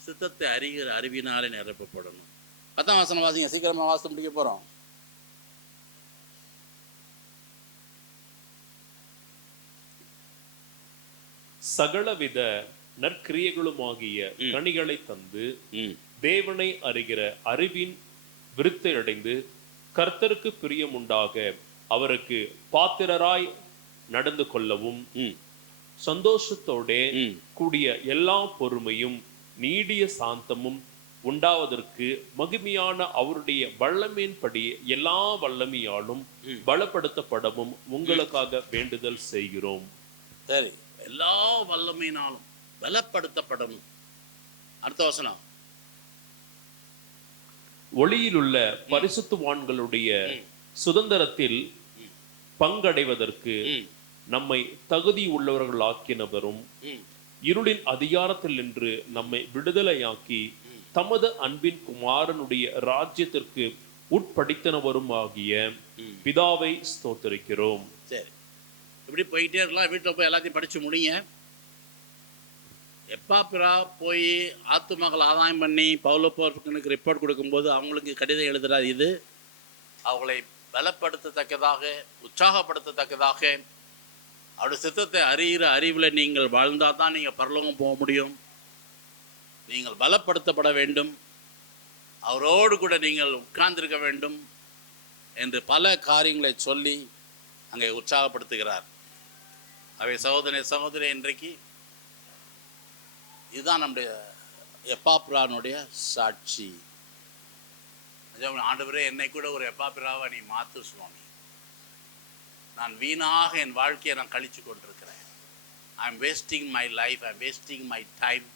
சித்தத்தை அறிகிற அறிவினாலே நிரப்பப்படணும். 10ஆம் வசனம் வாசிங்க, சீக்கிரமாக வாசித்து முடிக்க போகிறோம். சகலவித நற்கிரியைகளுமாகிய கனிகளை தந்து தேவனை அறிகிற அறிவின் விருத்தை அடைந்து கர்த்தருக்கு பிரியமுண்டாக அவருக்கு பாத்திரராய் நடந்து கொள்ளவும் சந்தோஷத்தோட கூடிய எல்லா பொறுமையும் நீடிய சாந்தமும் உண்டாவதற்கு மகிமையான அவருடைய வல்லமையின்படி எல்லா வல்லமையாலும் பலப்படுத்தப்படவும் உங்களுக்காக வேண்டுதல் செய்கிறோம். சரி, எல்லா வல்லமையினாலும் பலப்படுத்தப்படணும். அடுத்த வசனம், ஒளியிலுள்ள பரிசுத்தவான்களுடைய சுதந்திரத்தில் பங்கடைவதற்கு நம்மை தகுதி உள்ளவர்கள் ஆக்கினவரும் இருளின் அதிகாரத்தில் நின்று நம்மை விடுதலையாக்கி தமது அன்பின் குமாரனுடைய ராஜ்யத்திற்கு உட்படுத்தினவரும் ஆகிய பிதாவை ஸ்தோத்திரிக்கிறோம். சரி, இப்படி போயிட்டே இருக்கலாம். வீட்டில் போய் எல்லாத்தையும் படிச்சு முடிங்க. எப்பாப்பிரா போய் ஆத்துமக்கள் ஆதாயம் பண்ணி பவுலப்போருக்கு ரிப்போர்ட் கொடுக்கும்போது அவங்களுக்கு கடிதம் எழுதுறாரு. இது அவங்களை பலப்படுத்தத்தக்கதாக, உற்சாகப்படுத்தத்தக்கதாக, அவருடைய சித்தத்தை அறிகிற அறிவில் நீங்கள் வாழ்ந்தால் தான் நீங்கள் பரலோகம் போக முடியும். நீங்கள் பலப்படுத்தப்பட வேண்டும், அவரோடு கூட நீங்கள் உட்கார்ந்திருக்க வேண்டும் என்று பல காரியங்களை சொல்லி அங்கே உற்சாகப்படுத்துகிறார். அவை சகோதரி இன்றைக்கு இதுதான் நம்முடைய எப்பாப்பிரானுடைய சாட்சி. ஆண்டவரே, என்னை கூட ஒரு எப்பாப்பிராவை நீ மாற்று சுவாமி. நான் வீணாக என் வாழ்க்கையை நான் கழிச்சு கொண்டிருக்கிறேன். I am wasting my life, I am wasting my time.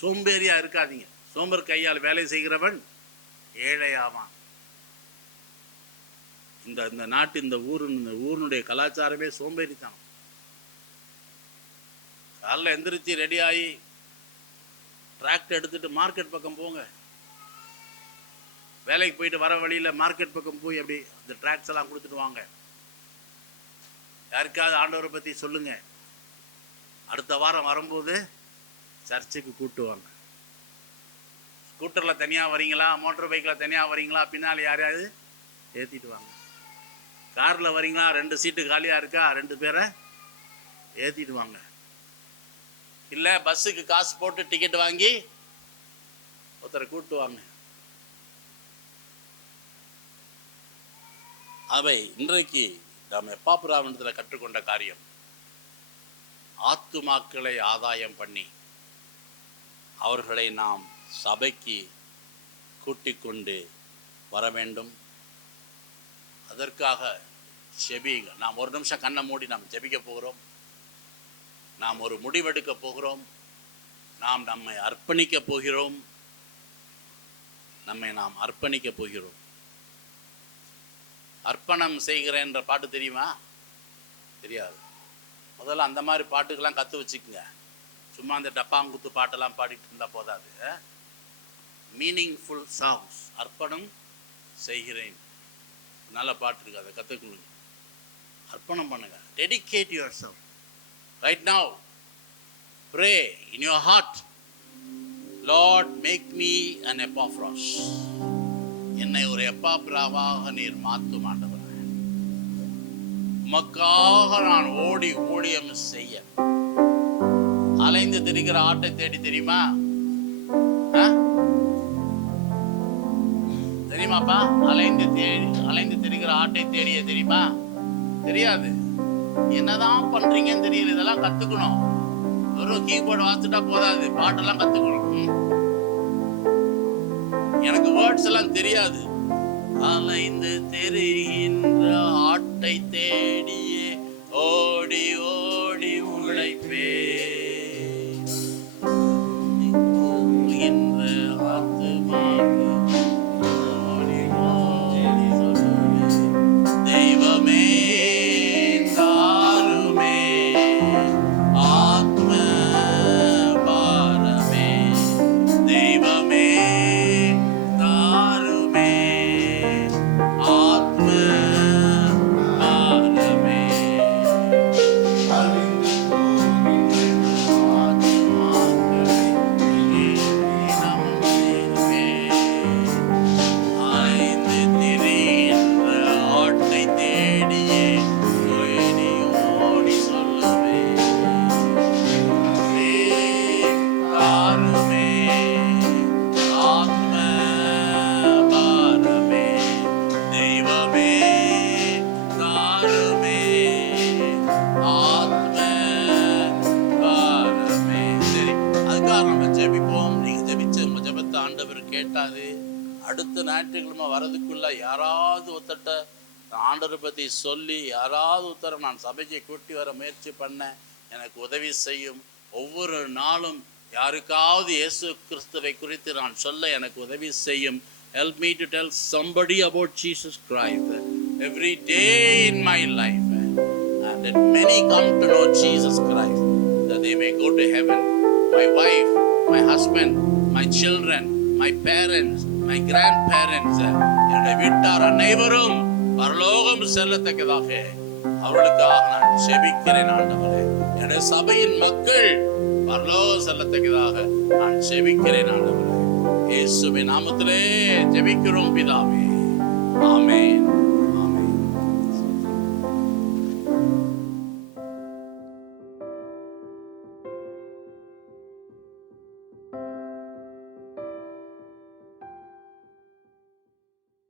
சோம்பேறியா இருக்காதீங்க. சோம்பர் கையால் வேலை செய்கிறவன் ஏழையாவான். இந்த நாட்டு இந்த ஊரினுடைய கலாச்சாரமே சோம்பேறித்தனம். காலைல எந்திரிச்சு ரெடியாகி டிராக்டர் எடுத்துட்டு மார்க்கெட் பக்கம் போங்க. வேலைக்கு போயிட்டு வர வழியில் மார்க்கெட் பக்கம் போய் அப்படி இந்த டிராக்ஸ் எல்லாம் கொடுத்துட்டு வாங்க. யாருக்காவது ஆண்டவரை பற்றி சொல்லுங்க. அடுத்த வாரம் வரும்போது சர்ச்சுக்கு கூட்டுவாங்க. ஸ்கூட்டரில் தனியாக வரீங்களா, மோட்டர் பைக்கில் தனியாக வரீங்களா, பின்னால் யாரையாவது ஏற்றிட்டு வாங்க. காரில் வரீங்களா, 2 சீட்டு காலியாக இருக்கா, 2 பேரை ஏற்றிட்டு வாங்க. இல்லை பஸ்ஸுக்கு காசு போட்டு டிக்கெட் வாங்கி ஒருத்தரை கூட்டுவாங்க. அவை இன்றைக்கு நாம் எப்பாப்பிராவிடத்தில் கற்றுக்கொண்ட காரியம். ஆத்துமாக்களை ஆதாயம் பண்ணி அவர்களை நாம் சபைக்கு கூட்டிக் கொண்டு வர வேண்டும். அதற்காக ஜெபிங்க. நாம் ஒரு நிமிஷம் கண்ணை மூடி நாம் ஜெபிக்க போகிறோம். நாம் ஒரு முடிவெடுக்க போகிறோம். நாம் நம்மை அர்ப்பணிக்க போகிறோம். நாம் அர்ப்பணிக்க போகிறோம். அர்ப்பணம் செய்கிறேன் என்ற பாட்டு தெரியுமா? தெரியாது. முதல்ல அந்த மாதிரி பாட்டுக்கெல்லாம் கற்று வச்சுக்கோங்க. சும்மா அந்த டப்பாங்குத்து பாட்டெல்லாம் பாடிட்டு இருந்தால் போதாது. Meaningful songs. அர்ப்பணம் செய்கிறேன், நல்ல பாட்டு இருக்கு, அதை கற்றுக்கொள்ளுங்க. அர்ப்பணம் பண்ணுங்க. Dedicate your self. Right now, pray in your heart, Lord, make me an Epaphras. என்னை ஒரு எப்பாப்பிராவாக நீர் மாற்றும் ஆண்டவரே. உமக்காக நான் ஓடி ஊழியம் செய்ய. அலைந்து திரிகிற ஆட்டை தேடி தெரியுமா? தெரியுமாப்பா? அலைந்து திரிகிற ஆட்டை தேடிய தெரியுமா? தெரியாது. என்னதான் பண்றீங்கன்னு தெரியல. இதெல்லாம் கத்துக்கணும். வெறும் கீபோர்டு வாசிட்டா போதாது, பாட்டெல்லாம் கத்துக்கணும். எனக்கு வேர்ட்ஸ் எல்லாம் தெரியாது. அலைந்து தெரிகின்ற ஆட்டை தேடியே ஓடி ஓடி உழைப்பே. அடுத்த ஞாயிற்றுக்கிழமை வரதுக்குள்ள யாராவது ஒருத்தட்ட ஆண்டவரை பற்றி சொல்லி யாராவது ஒருத்தரை நான் சபைக்கு கூட்டி வர முயற்சி பண்ண எனக்கு உதவி செய்யும். ஒவ்வொரு நாளும் யாருக்காவது இயேசு கிறிஸ்துவை குறித்து நான் சொல்ல எனக்கு உதவி செய்யும். Help me to tell somebody about Jesus Christ. every day in my life, and that many come to know Jesus Christ, that they may go to heaven. My wife, my husband, my children, my parents, my grandparents, என்னுடைய வீட்டார் அனைவரும் பரலோகம் செல்லத்தக்கதாக அவர்களுக்காக நான் செபிக்கிறேன் ஆண்டவரே. என்னுடைய சபையின் மக்கள் பரலோகம் செல்லத்தக்கதாக நான் செபிக்கிறேன் ஆண்டவரே. இயேசுவின் நாமத்திலே ஜெபிக்கிறோம் பிதாவே. ஆமென்.